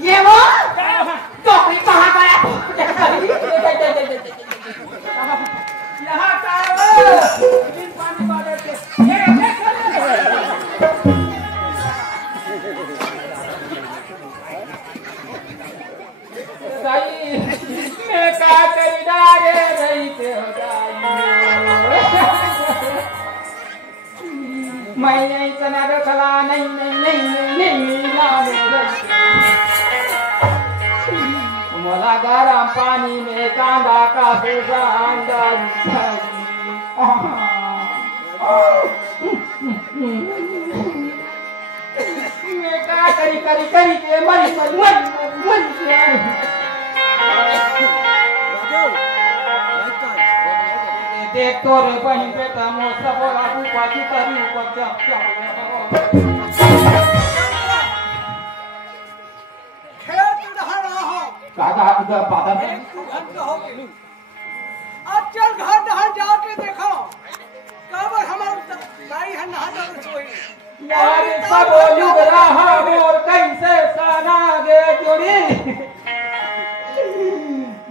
ये वो टोकरी कहाँ गया यहाँ का पानी बादल मैं का करी डारे रही थे हो मैं नहीं चना रखला नहीं मला गरम पानी में कांदा का मैं का करी के मरी देख तो रे बहन बेटा मोसा बोला ऊपर करी ऊपर क्या काका बादल अब चल घर नहा जाके देखो कब हमारा गाड़ी है नहा जाकर सोई यार सब युग रहा और कैसे सनागे जोड़ी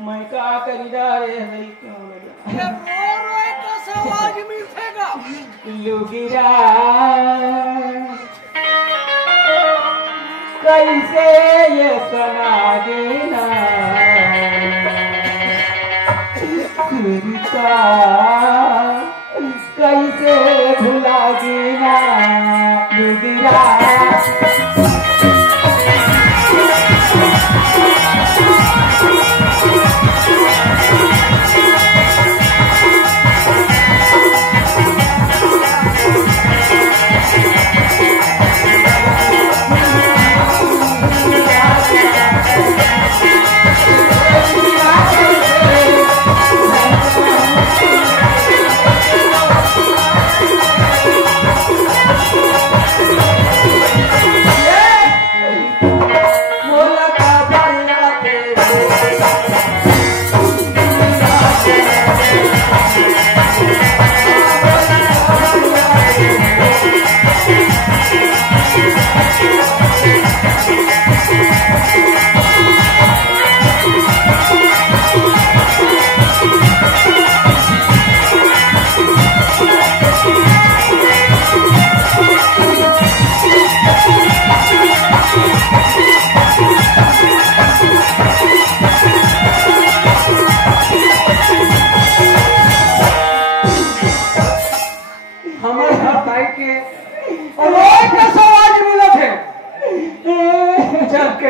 मैं का करी डारे नहीं क्यों ये रो तो समाज मिलेगा लुगिरा कैसे ये सनागीना कुर्ता कैसे भुलागीना लुगिरा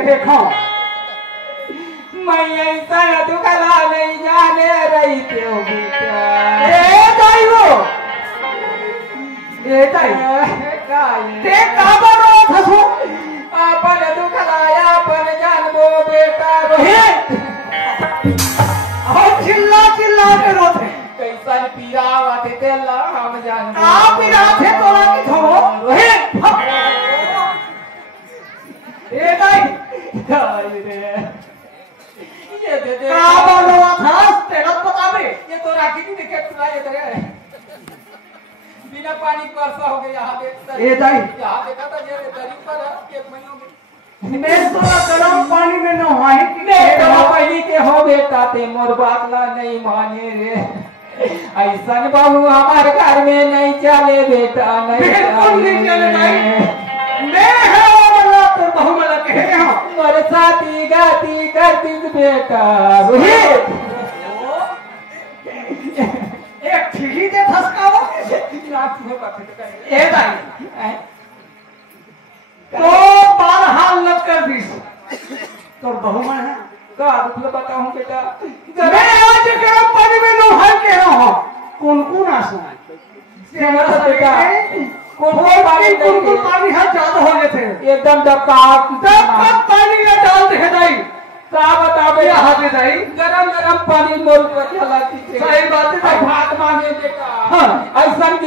देखो मैं ऐसा दुखला नहीं जाने रही थी बेटा ताई काय ते का बरो थसू आपण दुखलाया आपण जानबो बेटा रोहित और चिल्ला चिल्ला के रोते कैसन पीरा आते तेला हम जानबो का पीरा थे तोला की थो रोहित ए ताई काय रे ये दे दे का बरो थस तेरा पता बे ये तो राखी नहीं देखे तुला ये तेरे बिना पानी को वर्षा हो गई यहाँ पे ए ताई यहाँ देखा था ये दरी पर 1 महीनों में मैं तो गर्म पानी में नहाए कि बेटा पहली के हो बेटा ते मोर बात ला नहीं माने रे ऐसन बहू हमारे घर में नहीं चले बेटा नहीं बिल्कुल नहीं चले भाई मैं है वो वाला तो बहु वाला कह रहा हूं मोर साथी गाती करती बेटा रोहित एक ठीकी ते थसकावा रात में बात करे ए भाई तो बाल हाल लग कर दीस तो बहु मन है का दुख बताऊं बेटा मैं आज गर्म पानी में नहा के रहा हूं कौन आसू बेटा कौन पानी है ज्यादा हो गए थे एकदम डबका पानी में डाल दे दाई का बता बेटा हाथे दाई गरम गरम पानी मोर पर चलाती थी सही बात है अब भात मांगे बेटा हाँ। ऐसन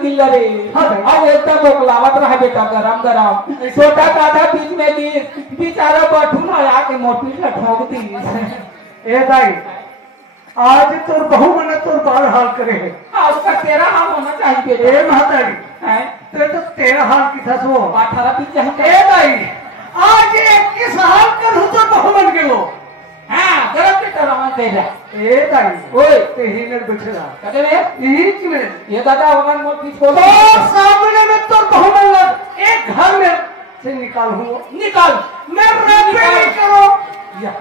गिल्ला रे हाँ। अब एकदम मोकलावत रहा बेटा गरम गरम छोटा काधा बीच में दी बेचारा बैठू ना आके मोटी से ठोक दी ए दाई आज तोर बहु मन तोर बाल हाल करे है उसका तेरा हाल होना चाहिए बेटा ए महतारी हैं? तो तेरा हाल की था सो 18 20 ए दाई आज 21 हाल कर हूं तो बहु मन के लो हां गरम के करावन तेरा ए दाई ओए ते ही ने बैठेला कदे रे यही में ये दादा होगन मोटी छोड़ तो सामने में तो बहु मन लग एक घर में से निकाल हूं निकाल मैं रबे नहीं करो या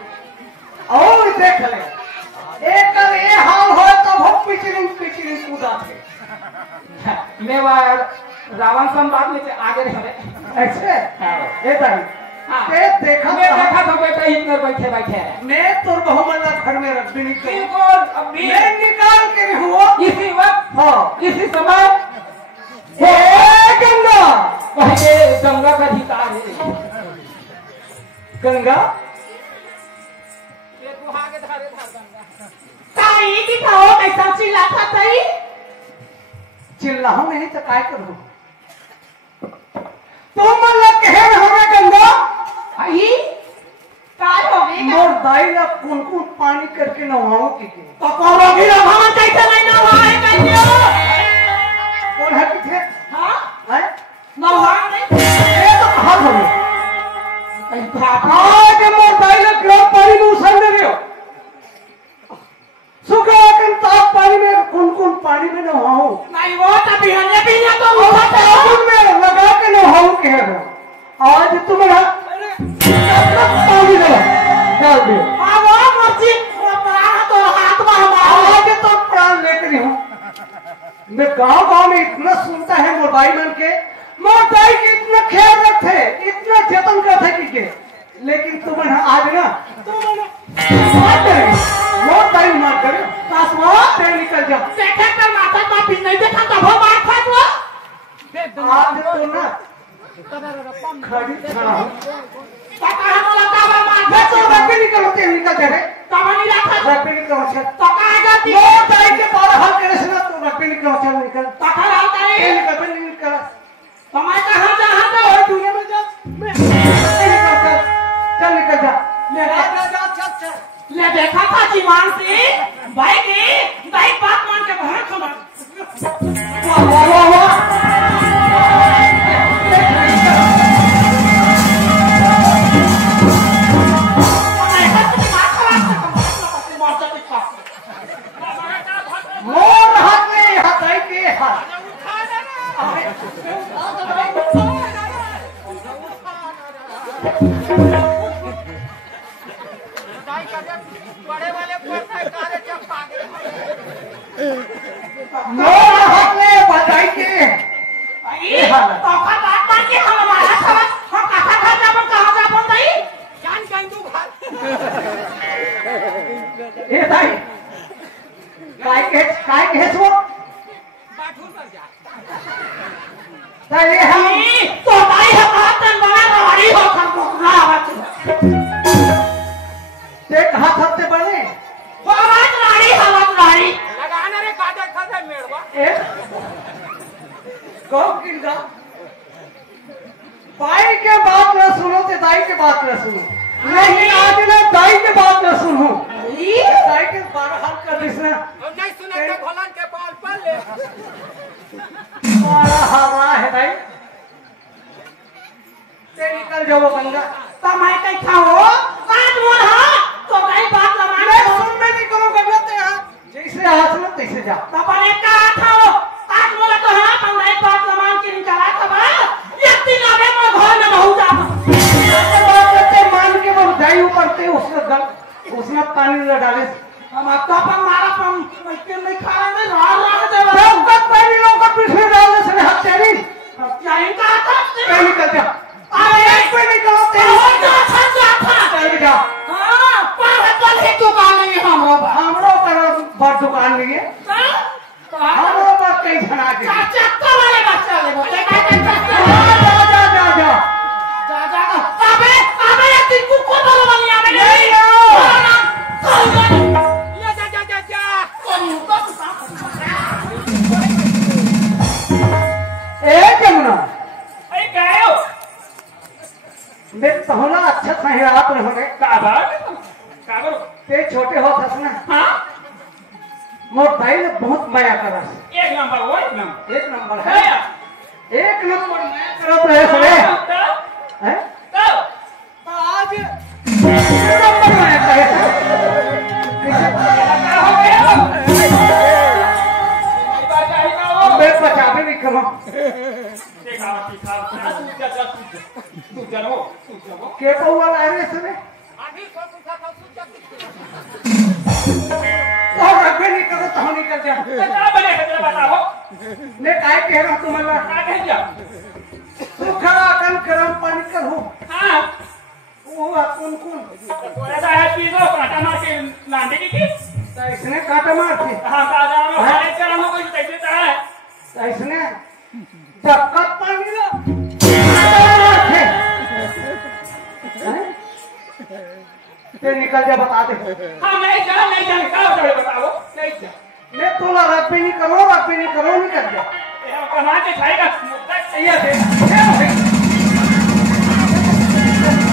और देख ले एक कर ए हाल हो तो हम पिछली कूदा थे मैं वार रावण संवाद में आगे रहे ऐसे ए दाई ते देखा मैं देखा तो बेटा इधर बैठे बैठे मैं तोर बहु मन लग घर में रख भी नहीं करो बिल्कुल अब भी मैं निकाल के हुआ इसी वक्त हाँ इसी समय ए गंगा पहले गंगा का अधिकार है गंगा ये गुहा के धारे था गंगा ताई दिखाओ कैसा चिल्लाता ताई चिल्लाओ नहीं तो काय करूं तुम मन लग कहे हमें गंगा आई काय हो गई मोर दाई ला कौन पानी करके नहाओ की तो करोगी ना भवन कैसे नहीं नहाए कन्या कौन है किथे हां है नहाए नहीं ये तो कहा बोले आई बाप आज मोर दाई ला गर्म पानी में उछल दे रहे हो सुखा के ताप पानी में कौन पानी में नहाओ नहीं वो तभी हने भी ना तो उठाते हो साबुन में लगा के नहाओ कह रहे आज तुम्हारा पानी डाल दे आवो मर्जी प्राण तो हाथ में हमारा आज तो प्राण लेकर ही हूँ मैं गांव में इतना सुनता है मोबाइल मन के मोबाइल के इतना ख्याल रखते इतना जतन करते कि लेकिन तुम आज ना मोबाइल मार कर निकल जा देखे कर माथा का भी नहीं देखा तब हम मार खा वो आज तो ना खड़ी खड़ा हूँ पता है बोला तब हम मार मैं तो रखी निकल जा रे तब नहीं रखा रखी निकल तो कहां जाती मोबाइल के बाहर हाथ करे से ना तो रखी निकल पता रहता ये है निकल तुम्हारे कहां जहां तो और दुनिया में जा निकल जा चल ले देखा था जीवान से भाई की भाई बात मान के बाहर खड़ा वाह मोर हाथ में हाथ आई के हाथ मोर हाथ में बधाई के ये तो का बात मान के हम हमारा खबर हम कथा खा अपन कहां से अपन दई जान जान तू ए भाई काय के सो बाथरूम पर जा ताई हम तो भाई हकातन बना रवाड़ी हो कर मोकला आवाज ते कहा थते बने वो आवाज राड़ी लगाना रे काटे खाते मेड़वा ए कहो किनका भाई के बात न सुनो ते दाई के बात न सुनो नहीं आज ना दाई के बात न सुनो दाई के बारह हाल कर दिस ना हम नहीं सुने तो भलन के पाल पर ले मारा हवा है दाई ते निकल जाओ गंगा तमाई कई खाओ आज मोर हां तो भाई बात लमाने सुन में नहीं करो गंगा ते हां जैसे हाथ में तैसे जा तपने का खाओ आज मोला तो हां तमाई बात लमान के निकाला तबा यति नावे में घर में बहुत जा मान के वो जाई ऊपर ते उसने पानी न डाले हम आपका पर मारा पम मैं नहीं खा रहे रात दे सबका पानी लोग पीछे डालने से हाथ चली क्या इनका था क्या निकल जा अरे कोई निकलो ते और तो अच्छा था चल जा हां पर कल ही दुकान नहीं हमरो पर बड़ दुकान नहीं है हमरो पर कई छना के चक्का वाले बच्चा ले बोले जा अबे ये तीन को बोलो बनिया में नहीं ये जा ए जमुना अरे काय हो मैं तहला अच्छा सही रात में होने का बात का करो ते छोटे हो थस ना हां मोर भाई ने बहुत माया करा एक नंबर वो एक नंबर है है एक नंबर माया करत रहे सरे हैं तो आज एक नंबर माया करे क्या हो गया बात आई का हो मैं बचावे नहीं करो देखा तू जानो के पौवा लाए रे सरे अभी सब पूछा था और रखबे नहीं करो तो निकल जा क्या बने है बताओ ने काय कह रहा तुम्हारा क्या कह दिया सुखा कन करम पानी करो हां वो कौन ऐसा है चीजों काटा मार के लांडे की इसने काटा मार के हां काटा में हमारे चरण हो कोई कैसे है इसने धक्का पानी लो ते निकल जा बता दे हां नहीं जान क्या बताओ नहीं जा मैं तोला रखबे नहीं करो निकल जा ये कमा के खाएगा ये दे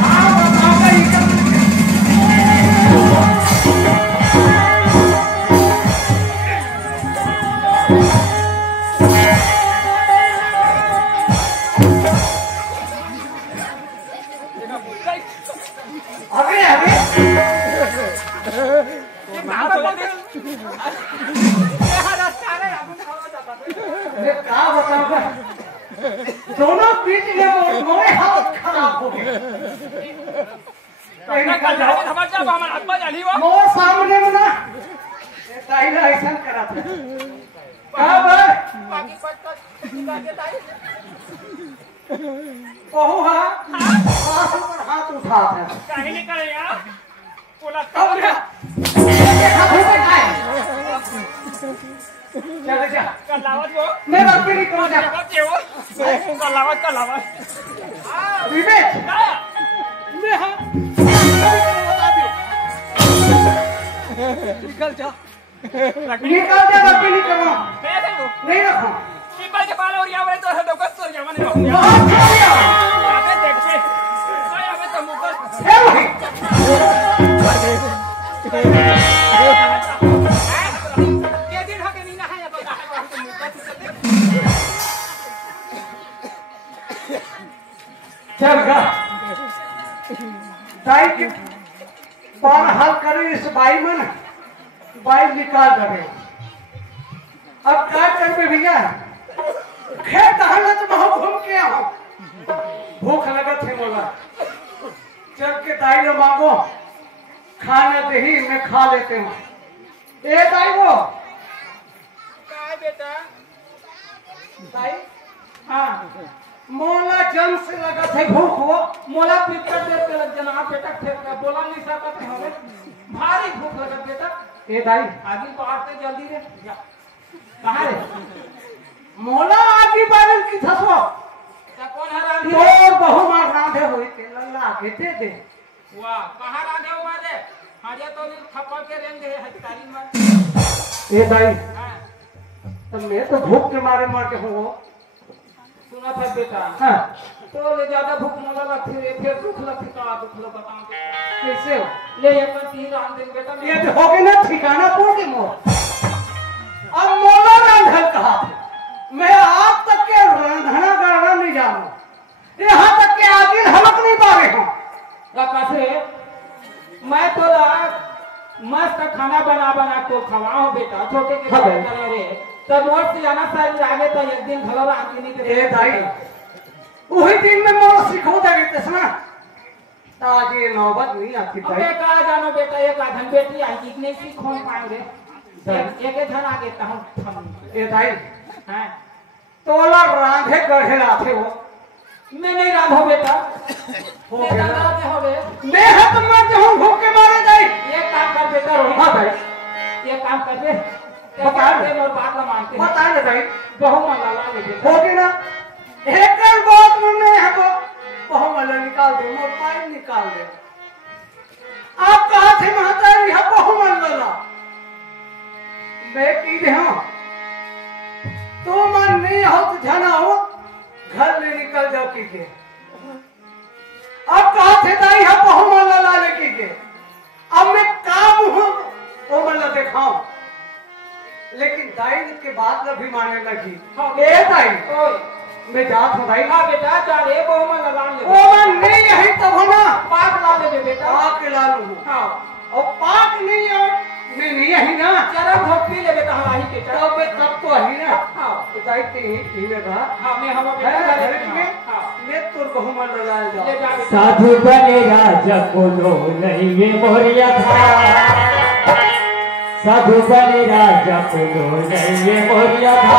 हां बताओ भाई क्या बताऊंगा दोनों बीच में मोरे हाथ खराब हो गए मोर सामने में ना ताई ऐसा करा था क्या बात कहू हाँ हाथ उठा था कहीं निकल यार बोला अब क्या चले जा कलावत वो मैं बात भी नहीं करूँ जा कलावत विवेक मैं हाँ निकल जा बात भी नहीं करूँ नहीं रखूँ के पाल और यहाँ तो डोकत तो जमा नहीं देखते तो मुकर चल गा दाई के पार हाल करे इस बाई में ना बाई निकाल दे अब क्या कर भैया खेत दहना तो बहुत घूम के आओ भूख लगा थे बोला चल के दाई लो मांगो खाना दही मैं खा लेते हूँ ए दाई वो बेटा दाई हाँ मोला जन्म से लगा थे भूख हो मोला पिक्चर देख के लग जाना बेटा खेत का बोला नहीं सकते हमें भारी भूख लगा बेटा ए दाई आगे तो आते जल्दी रे कहाँ रे मोला आगे बारन की थसो बेटा कौन है राधे? तोर बहु मार राधे हुई के लल्ला के दे दे। वाह कहाँ राधे हुआ दे? हाँ ये तो थप्पड़ के रेंग है हथकड़ी में। ए भाई हाँ तो मैं तो भूख के मारे मर के हूँ। सुना था बेटा हाँ तो ले ज्यादा भूख मगा फिर दुख लग का दुख लो बता कैसे हो? ले ये पर 3 रात दिन बेटा ये तो हो गए ना ठिकाना पोटी मोर। अब मोला रांधल कहा थे मैं आज तक के रांधना गढ़ना नहीं जानू। यहाँ तक के आगे हलक नहीं पावे हूँ। कैसे मैं तो मस्त खाना बना को खवाओ बेटा छोटे के हाँ भाई। करे रे तब मोर से जाना सारी आगे तो एक दिन भला आंटी नहीं के ए भाई वही दिन में मोर सिखो देगी तसना आज ये नौबत नहीं आती भाई। अबे कहा जानो बेटा एक आधन बेटी आई कि नहीं सीखो पाए रे एक धन आगे हम ए भाई हैं तोला रांधे गढ़े आते हो मैं नहीं राधो बेटा हो बेटा गया। राधे हो गए मैं हत मर जाऊं भूख के मारे जाई। एक काम कर बेटा रोहित हाँ भाई ये काम कर दे बता दे और बात ना मानते हैं बता दे भाई बहु मंगा ला ले बेटा हो गया ना एक बात में नहीं है वो बहु वाला निकाल दे मोर पाई निकाल दे। आप कहा थे महतारी है बहु वाला मैं की दे हाँ तो मन नहीं हो तो जाना हो घर में निकल जाओ की के। अब कहा थे दाई है बहु वाला लाने की के। अब मैं काम हूँ वो वाला दिखाऊं लेकिन दाई के बात न भी माने लगी। ए दाई ओए मैं जात हूँ भाई। हाँ बेटा जा रे बहु मंगा ला ले ओ मन नहीं यही तब हो ना पाप ला ले बेटा पाक के लालू हूँ हाँ और पाक नहीं और मैं नहीं यही ना जरा भोग पी ले बेटा हमारी के तब मैं तब तो ही ना हाँ तो दाई ते ही में रहा हाँ मैं हम है बेटा घर में हाँ मैं तुर बहु मन लगाए ले जाओ। जा बेटा साधु बने राजा बोलो नहीं ये मोरिया था। साधु बने राजा बोलो नहीं ये मोरिया था।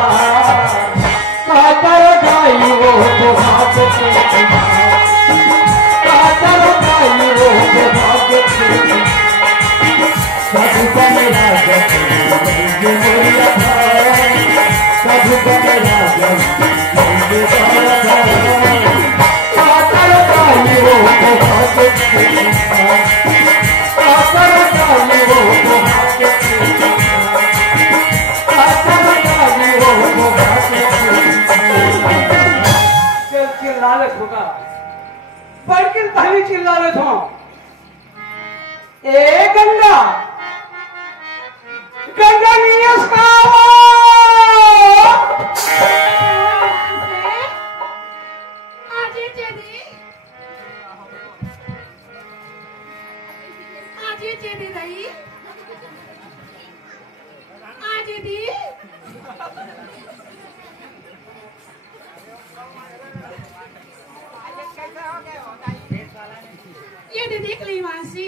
कातर गाई वो तो भाग के कातर गाई वो तो भाग के साधु बने राजा बोलो नहीं ये मोरिया था। साधु बने राजा नहीं ये मोरिया था। कातर गाई वो तो भाग के कातर गाई वो तो भाग के कातर गाई वो तो भाग के चल चिल्लाले होगा बड़किन पहली चिल्लाले थो। ए गंगा गंगा नीयस का ये दीदी कली मानसी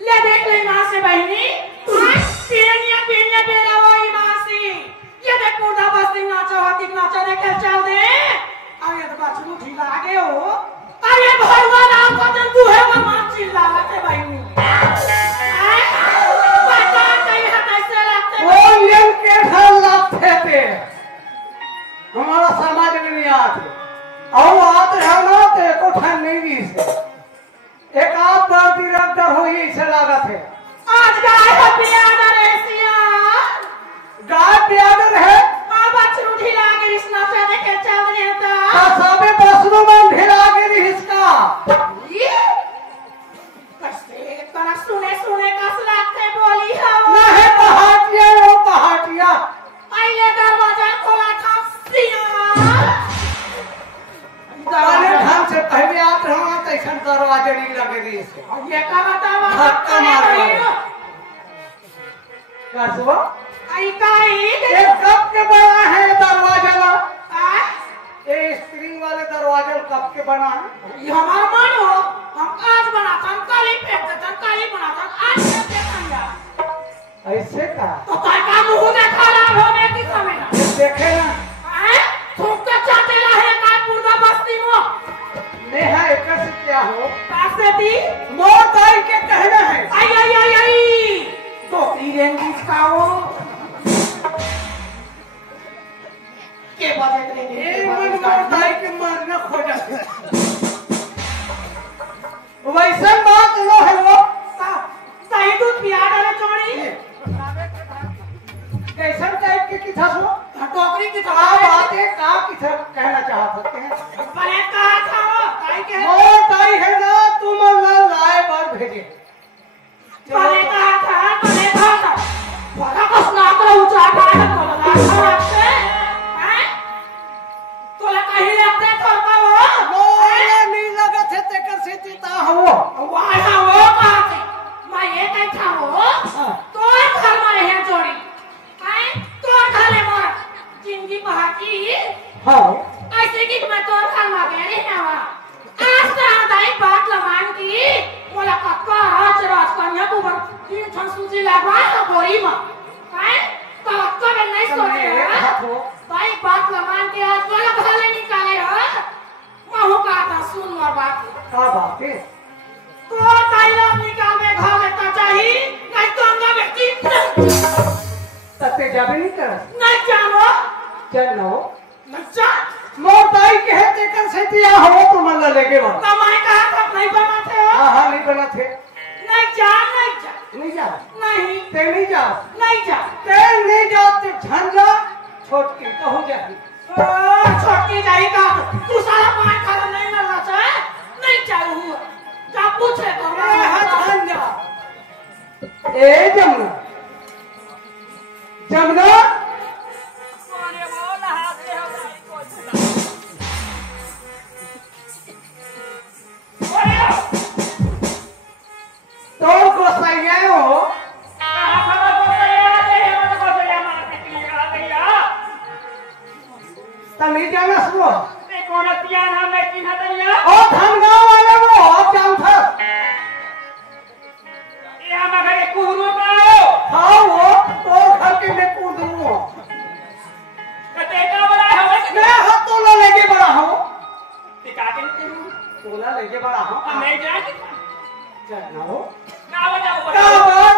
ले देख ले मां से बहनी पेनिया पेनिया बेरा वो मासी ये देख पूरा बस दिन नाचा होती नाचा देख चल दे आगे तो बाछू ढीला आगे हो आगे भगवान नाम को तू है वो मां चिल्ला के बहनी पता नहीं है कैसे लगते वो लेन के ढल लाते थे हमारा समाज में नहीं आते और आते हैं ना ते को ठन नहीं दी से एक आप बाती रखकर हो ही से लागत है। आज गाय का प्यादर है सिया गाय प्यादर है बाबा चूठी लागे रिश्ना से देखे चल रहे था सबे बसरू में ढेला के रिश्ता ये कैसे तना सुने सुने कस लगते बोली है वो ना है पहाटिया वो पहाटिया आइए दरवाजा खोला था सिया गाने ढंग से पहले आप रहना तो ऐसा दरवाजे नहीं लगे दी से ये का बतावा धक्का मारो कसवा आई काई एक कब के बना है दरवाजा ला आ ये स्प्रिंग वाले दरवाजे कब के बना है ये हमारा मन हो हम आज बनाता हम कल ही फेंक देता हम कल ही बनाता आज फेंक देता ऐसे का तो काय का मुंह में खाला होने की समय ना देखे ना थूकते चाहते रहे काय पूरा बस्ती में नेहा एक से क्या हो पैसे दी मोर दाई के कहना है आई आई आई आई टोकरी रेंगी खाओ के बात करेंगे ए मन मोटाई के मारना खोजा वैसा बात लो है वो सही दूध पिया डाले चोरी कैसा टाइप के किथा सो टोकरी की का बात है का किथा कहना चाह सकते हैं भले कहा था वो काई के मोटाई है ना तुम लाए बार भेजे भले कहा था बड़ा कुछ ना करो ऊंचा डाल तो लगा आपसे हैं तो लगा ही लगते तो वो मोला नहीं लगा थे तेकर से तीता हो वाला वो बात मैं ये कह था वो तो घर में रहे जोड़ी हैं तो खाले मोर जिंदगी बहाती हां ऐसे कि मैं तो घर में गए रे हवा आज तो हदाई बात लमान की मोला कक्का राज राज कन्या को बर तीन छन सूजी लगवा तो बोरी में हैं तो कक्का ने नहीं सोचे भाई बात लमान के आज वाला भले निकाले हो महू का था सुन और बात का बात है तो ताइला निकाल में घाव लेता चाहिए नहीं तो अंगा व्यक्ति तते जाबे नहीं कर नहीं जानो चलो नहीं जा मोटाई के है तेकर से दिया हो तो मन लेके बा कमाई का हाथ नहीं बनाते हो हां नहीं बना थे नहीं जा नहीं जा नहीं ते नहीं जा नहीं जा ते नहीं जा ते झंझा छोट के कहू जा छोटी जाएगा तू सारा पान खा नहीं मरना चाहे नहीं चाहिए जा पूछे तो ए झंझा ए जमुना जमुना सोने बोला हाथ ले हमारी कोई ओरे तो को सही है हो कहां खबर को तैयार है मत को तैयार मार के आ गया तनी जाना सुनो ते कौन पिया नाम में चिन्ह दैया ओ धनगांव वाले वो आप जान था ये हम अगर कुहरो का हो हाँ वो तो घर के में कूद दूँ कते का बड़ा है मैं हाथ तोला लेके बड़ा हूँ टिका के तोला लेके बड़ा हूँ हम नहीं जाए चलना हो का बजाओ काबर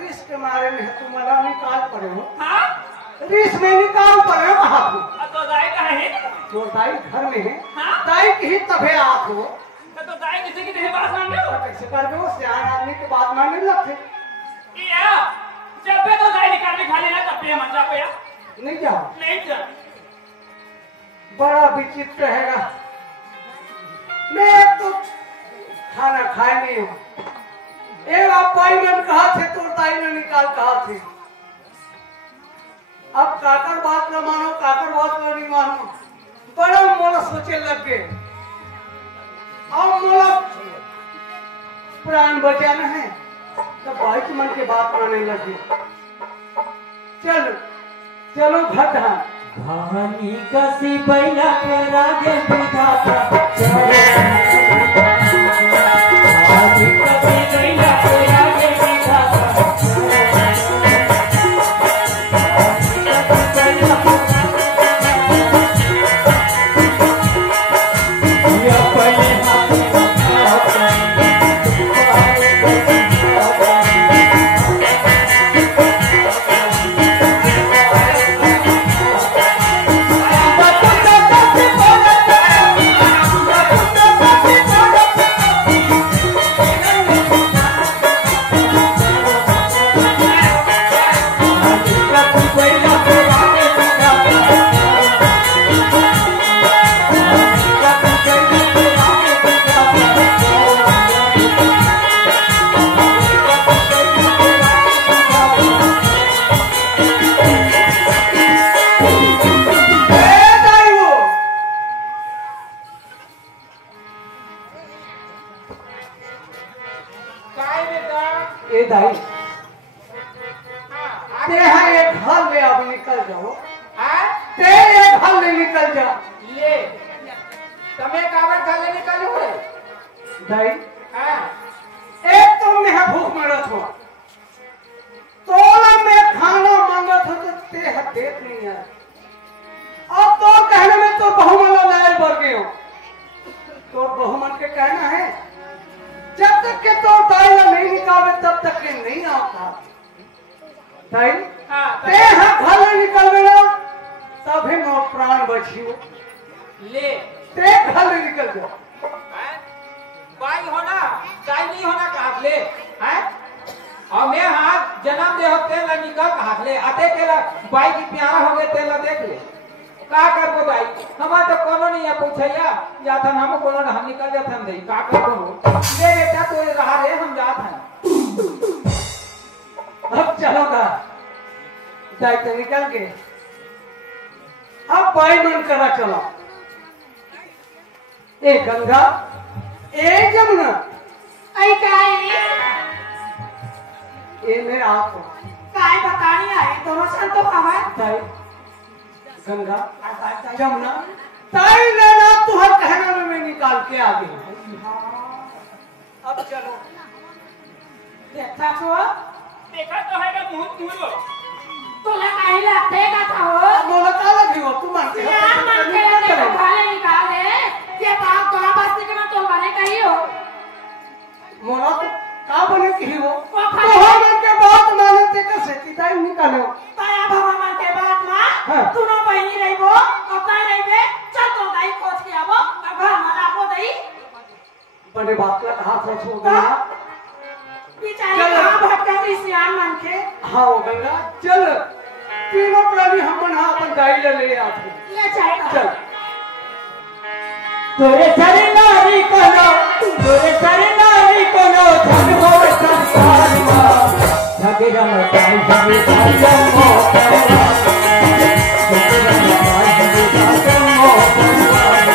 रिस्क मारे में तुम्हारा निकाल पड़े हो हां रिस्क में निकाल पड़े हो कहाँ को तो दाई कहां है जो दाई घर में है हाँ? दाई की ही तबे आप हो तो दाई किसी की नहीं बात मान लो कैसे कर दो सियान आदमी की बात मानने लगते ये जब भी तो दाई निकाल के खा लेना तब भी मन जा पे नहीं जाओ नहीं जा बड़ा विचित्र रहेगा मैं तो खाना खाए नहीं हूँ एक आप भाई मन कहा थे तो दाई ने निकाल कहा थे अब काकर बात न मानो काकर बात न नहीं मानो बड़ा मोला सोचे लग गए अब मोला प्राण बचाना है तो भाई के मन की बात मानने लगे चलो चलो भगवान धानी कसी बैला के रागे विधाता धानी कसी बैला के रागे विधाता ए दाई ते यहाँ एक हल में अब निकल जाओ ते एक हल में निकल जा ले तमे काबर खाले निकाले हुए दाई हां एक तो मैं भूख मरत हो तोला में खाना मांगत हो तो ते देत नहीं है अब तो कहने में तो बहुमन लायल बढ़ गए हो तो बहुमन के कहना है जब तक के तो दाई नहीं निकाले तब तक के नहीं आता ताई हाँ ते हाँ घर में निकल ना तभी मोर प्राण बचियो ले ते घर में निकल जाओ हैं? बाई होना चाय नहीं होना कहा ले हैं और मैं हाथ जन्म दे होते ला निकल कहा ले आते के ला बाई की प्यारा हो गए तेला देख ले का करबो भाई हमार तो कोनो नहीं है पूछैया या था हम कोनो ना हम निकल जात हम दई का करबो ले बेटा तो रहा रे हम जात हैं अब चलो का जाए तो निकल के अब बाई मन करा चलो ए गंगा ए जमुना आई काय ए मेरे आप काय बतानी आहे दोनों संत तो हवा ताई गंगा जमुना ताई लेना तुहर कहना में मैं निकाल के आ गई अब चलो देखा तो देखा तो है का मुंह मुंह तुला काही लागते का था हो मोला का लगी हो तुम मानते हो यार मन के लगे भाले निकाले ये बाप तो बस्ती के में तो बने कही हो मोला तो का बोले की हो वो तो खाली हम के बात माने ते कैसे तिताई निकाले ताया बाबा मन के बात हाँ। मां तू नो बहिनी रहिबो कतै रहिबे चल तो दाई खोज के आबो घर में राखो दई बड़े बात का हाथ रख हो गया बेचारे चल। कहां भटकती सियान मन के हाँ हो गंगा चल तीनों प्राणी हम बना अपन दाई ले आते ले जाए चल तोरे सरे नारी कोनो तोरे सरे नारी कोनो धन हो संसार मा झगड़ा मचाई झगड़ा जन्मो करवा झगड़ा मचाई झगड़ा जन्मो करवा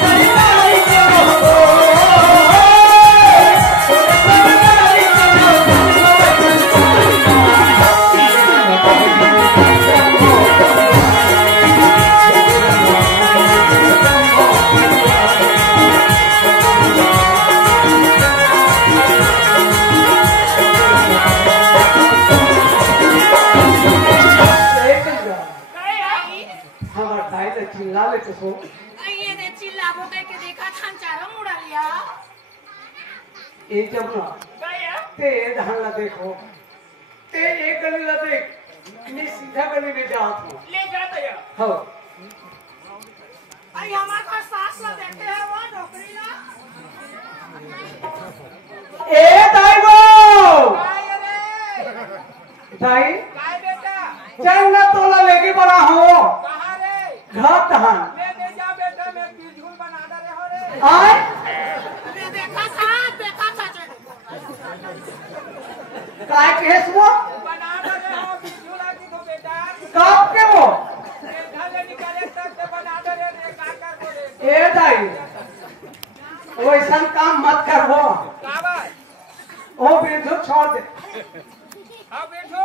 तोरे सरे नारी कोनो तोरे सरे नारी कोनो धन हो संसार मा झगड़ा मचाई झगड़ा जन्मो हमार दाई ले चिल्ला ले तो सो ये ने चिल्लाबो कह के देखा थान चारो मुड़ा लिया ए जमुना गया ते धान ला देखो ते एक गली ला देख मैं सीधा गली में जात हूँ ले जाता है हो आई हमार का सास ला देखे है वो नौकरी ला ए दाई गो काय रे दाई काय बेटा चल ना तोला लेके बड़ा हो कहां रे घर तहान ले दे जा बेटा मैं बिजूल बना दे हो रे आय अरे देखा था काय कहेस वो बना दे हो बिजूल की तो बेटा कब के वो घर ले निकाले तक से बना दे रे का कर बोले ए दाई वैसा काम मत कर वो का बात ओ बिंदु छोड़ दे हां बैठो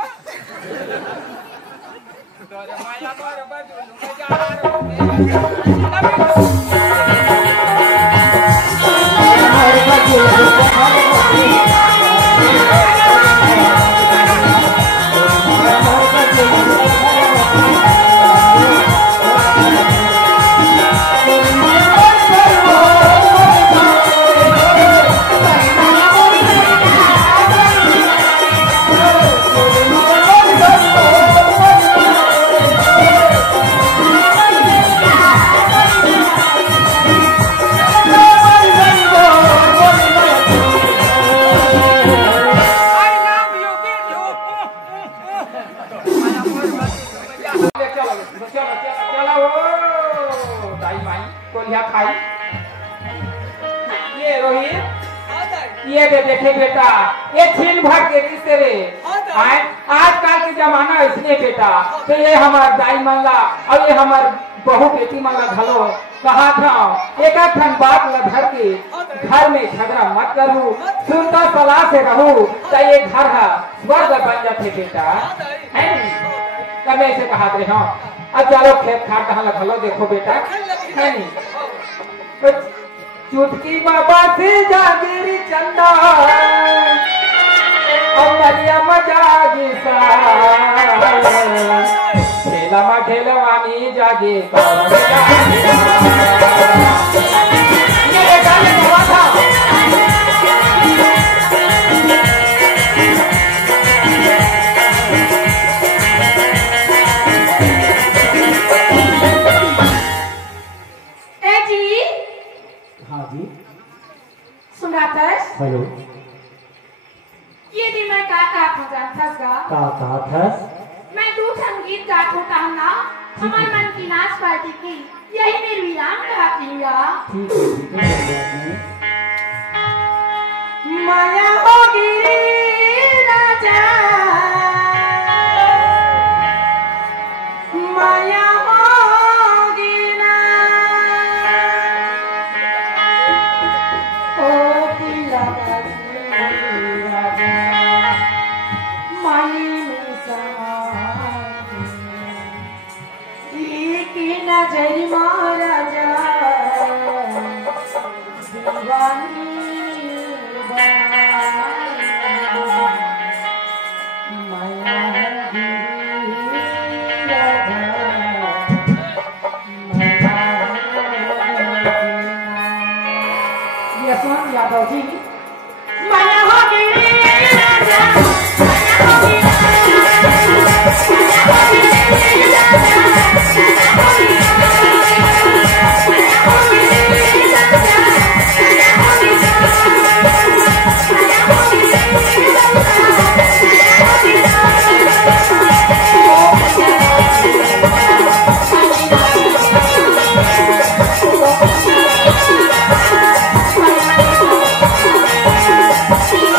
तोरे माया पर बजू मैं जा रहा हूं हमारे ये दे देखे बेटा ये छीन भाग के किससे रे आजकल के जमाना इसने बेटा तो ये हमार दाई मल्ला और ये हमार बहू बेटी मल्ला घलो कहा था एक खन बात ल धर के घर में झगड़ा मत करू सुनता सलाह से रहू तो ये घर है स्वर्ग बन जाते बेटा है नहीं तब ऐसे कहा थे हाँ अब चलो खेत खाट कहाँ घलो देखो बेटा है नहीं चुटकी बाबा से जागिरी चंदा अमलिया मजागी सा खेला मा खेलवानी जागे ये गाने हुआ था सुन रहा था हेलो ये दिन मैं का जानता था था मैं दो संगीत गात होता हूँ ना हमारे मन की नाच पार्टी की यही मेरी विराम गाती हूँ यार ठीक है माया होगी राजा माया होगी ना ओ दिला राजा माई में समाई एक नजर महाराजा दीवानी यादव जी माया होगी राजा माया होगी हेलो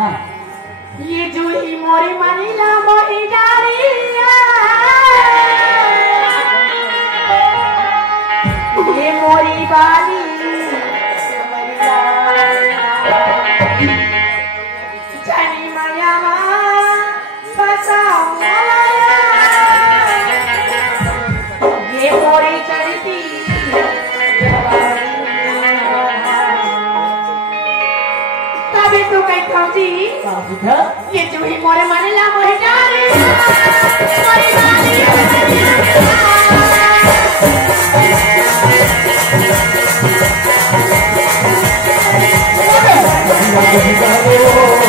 हाँ ये जूही मोरी मनीला मोही डारिया ये मोरी बाली जानी माया फसाओ ये मोरी चढ़ती तभी तो कहता हूँ जी ये जूही मोरे मनीला मोही Daria Mori Bali Thank you.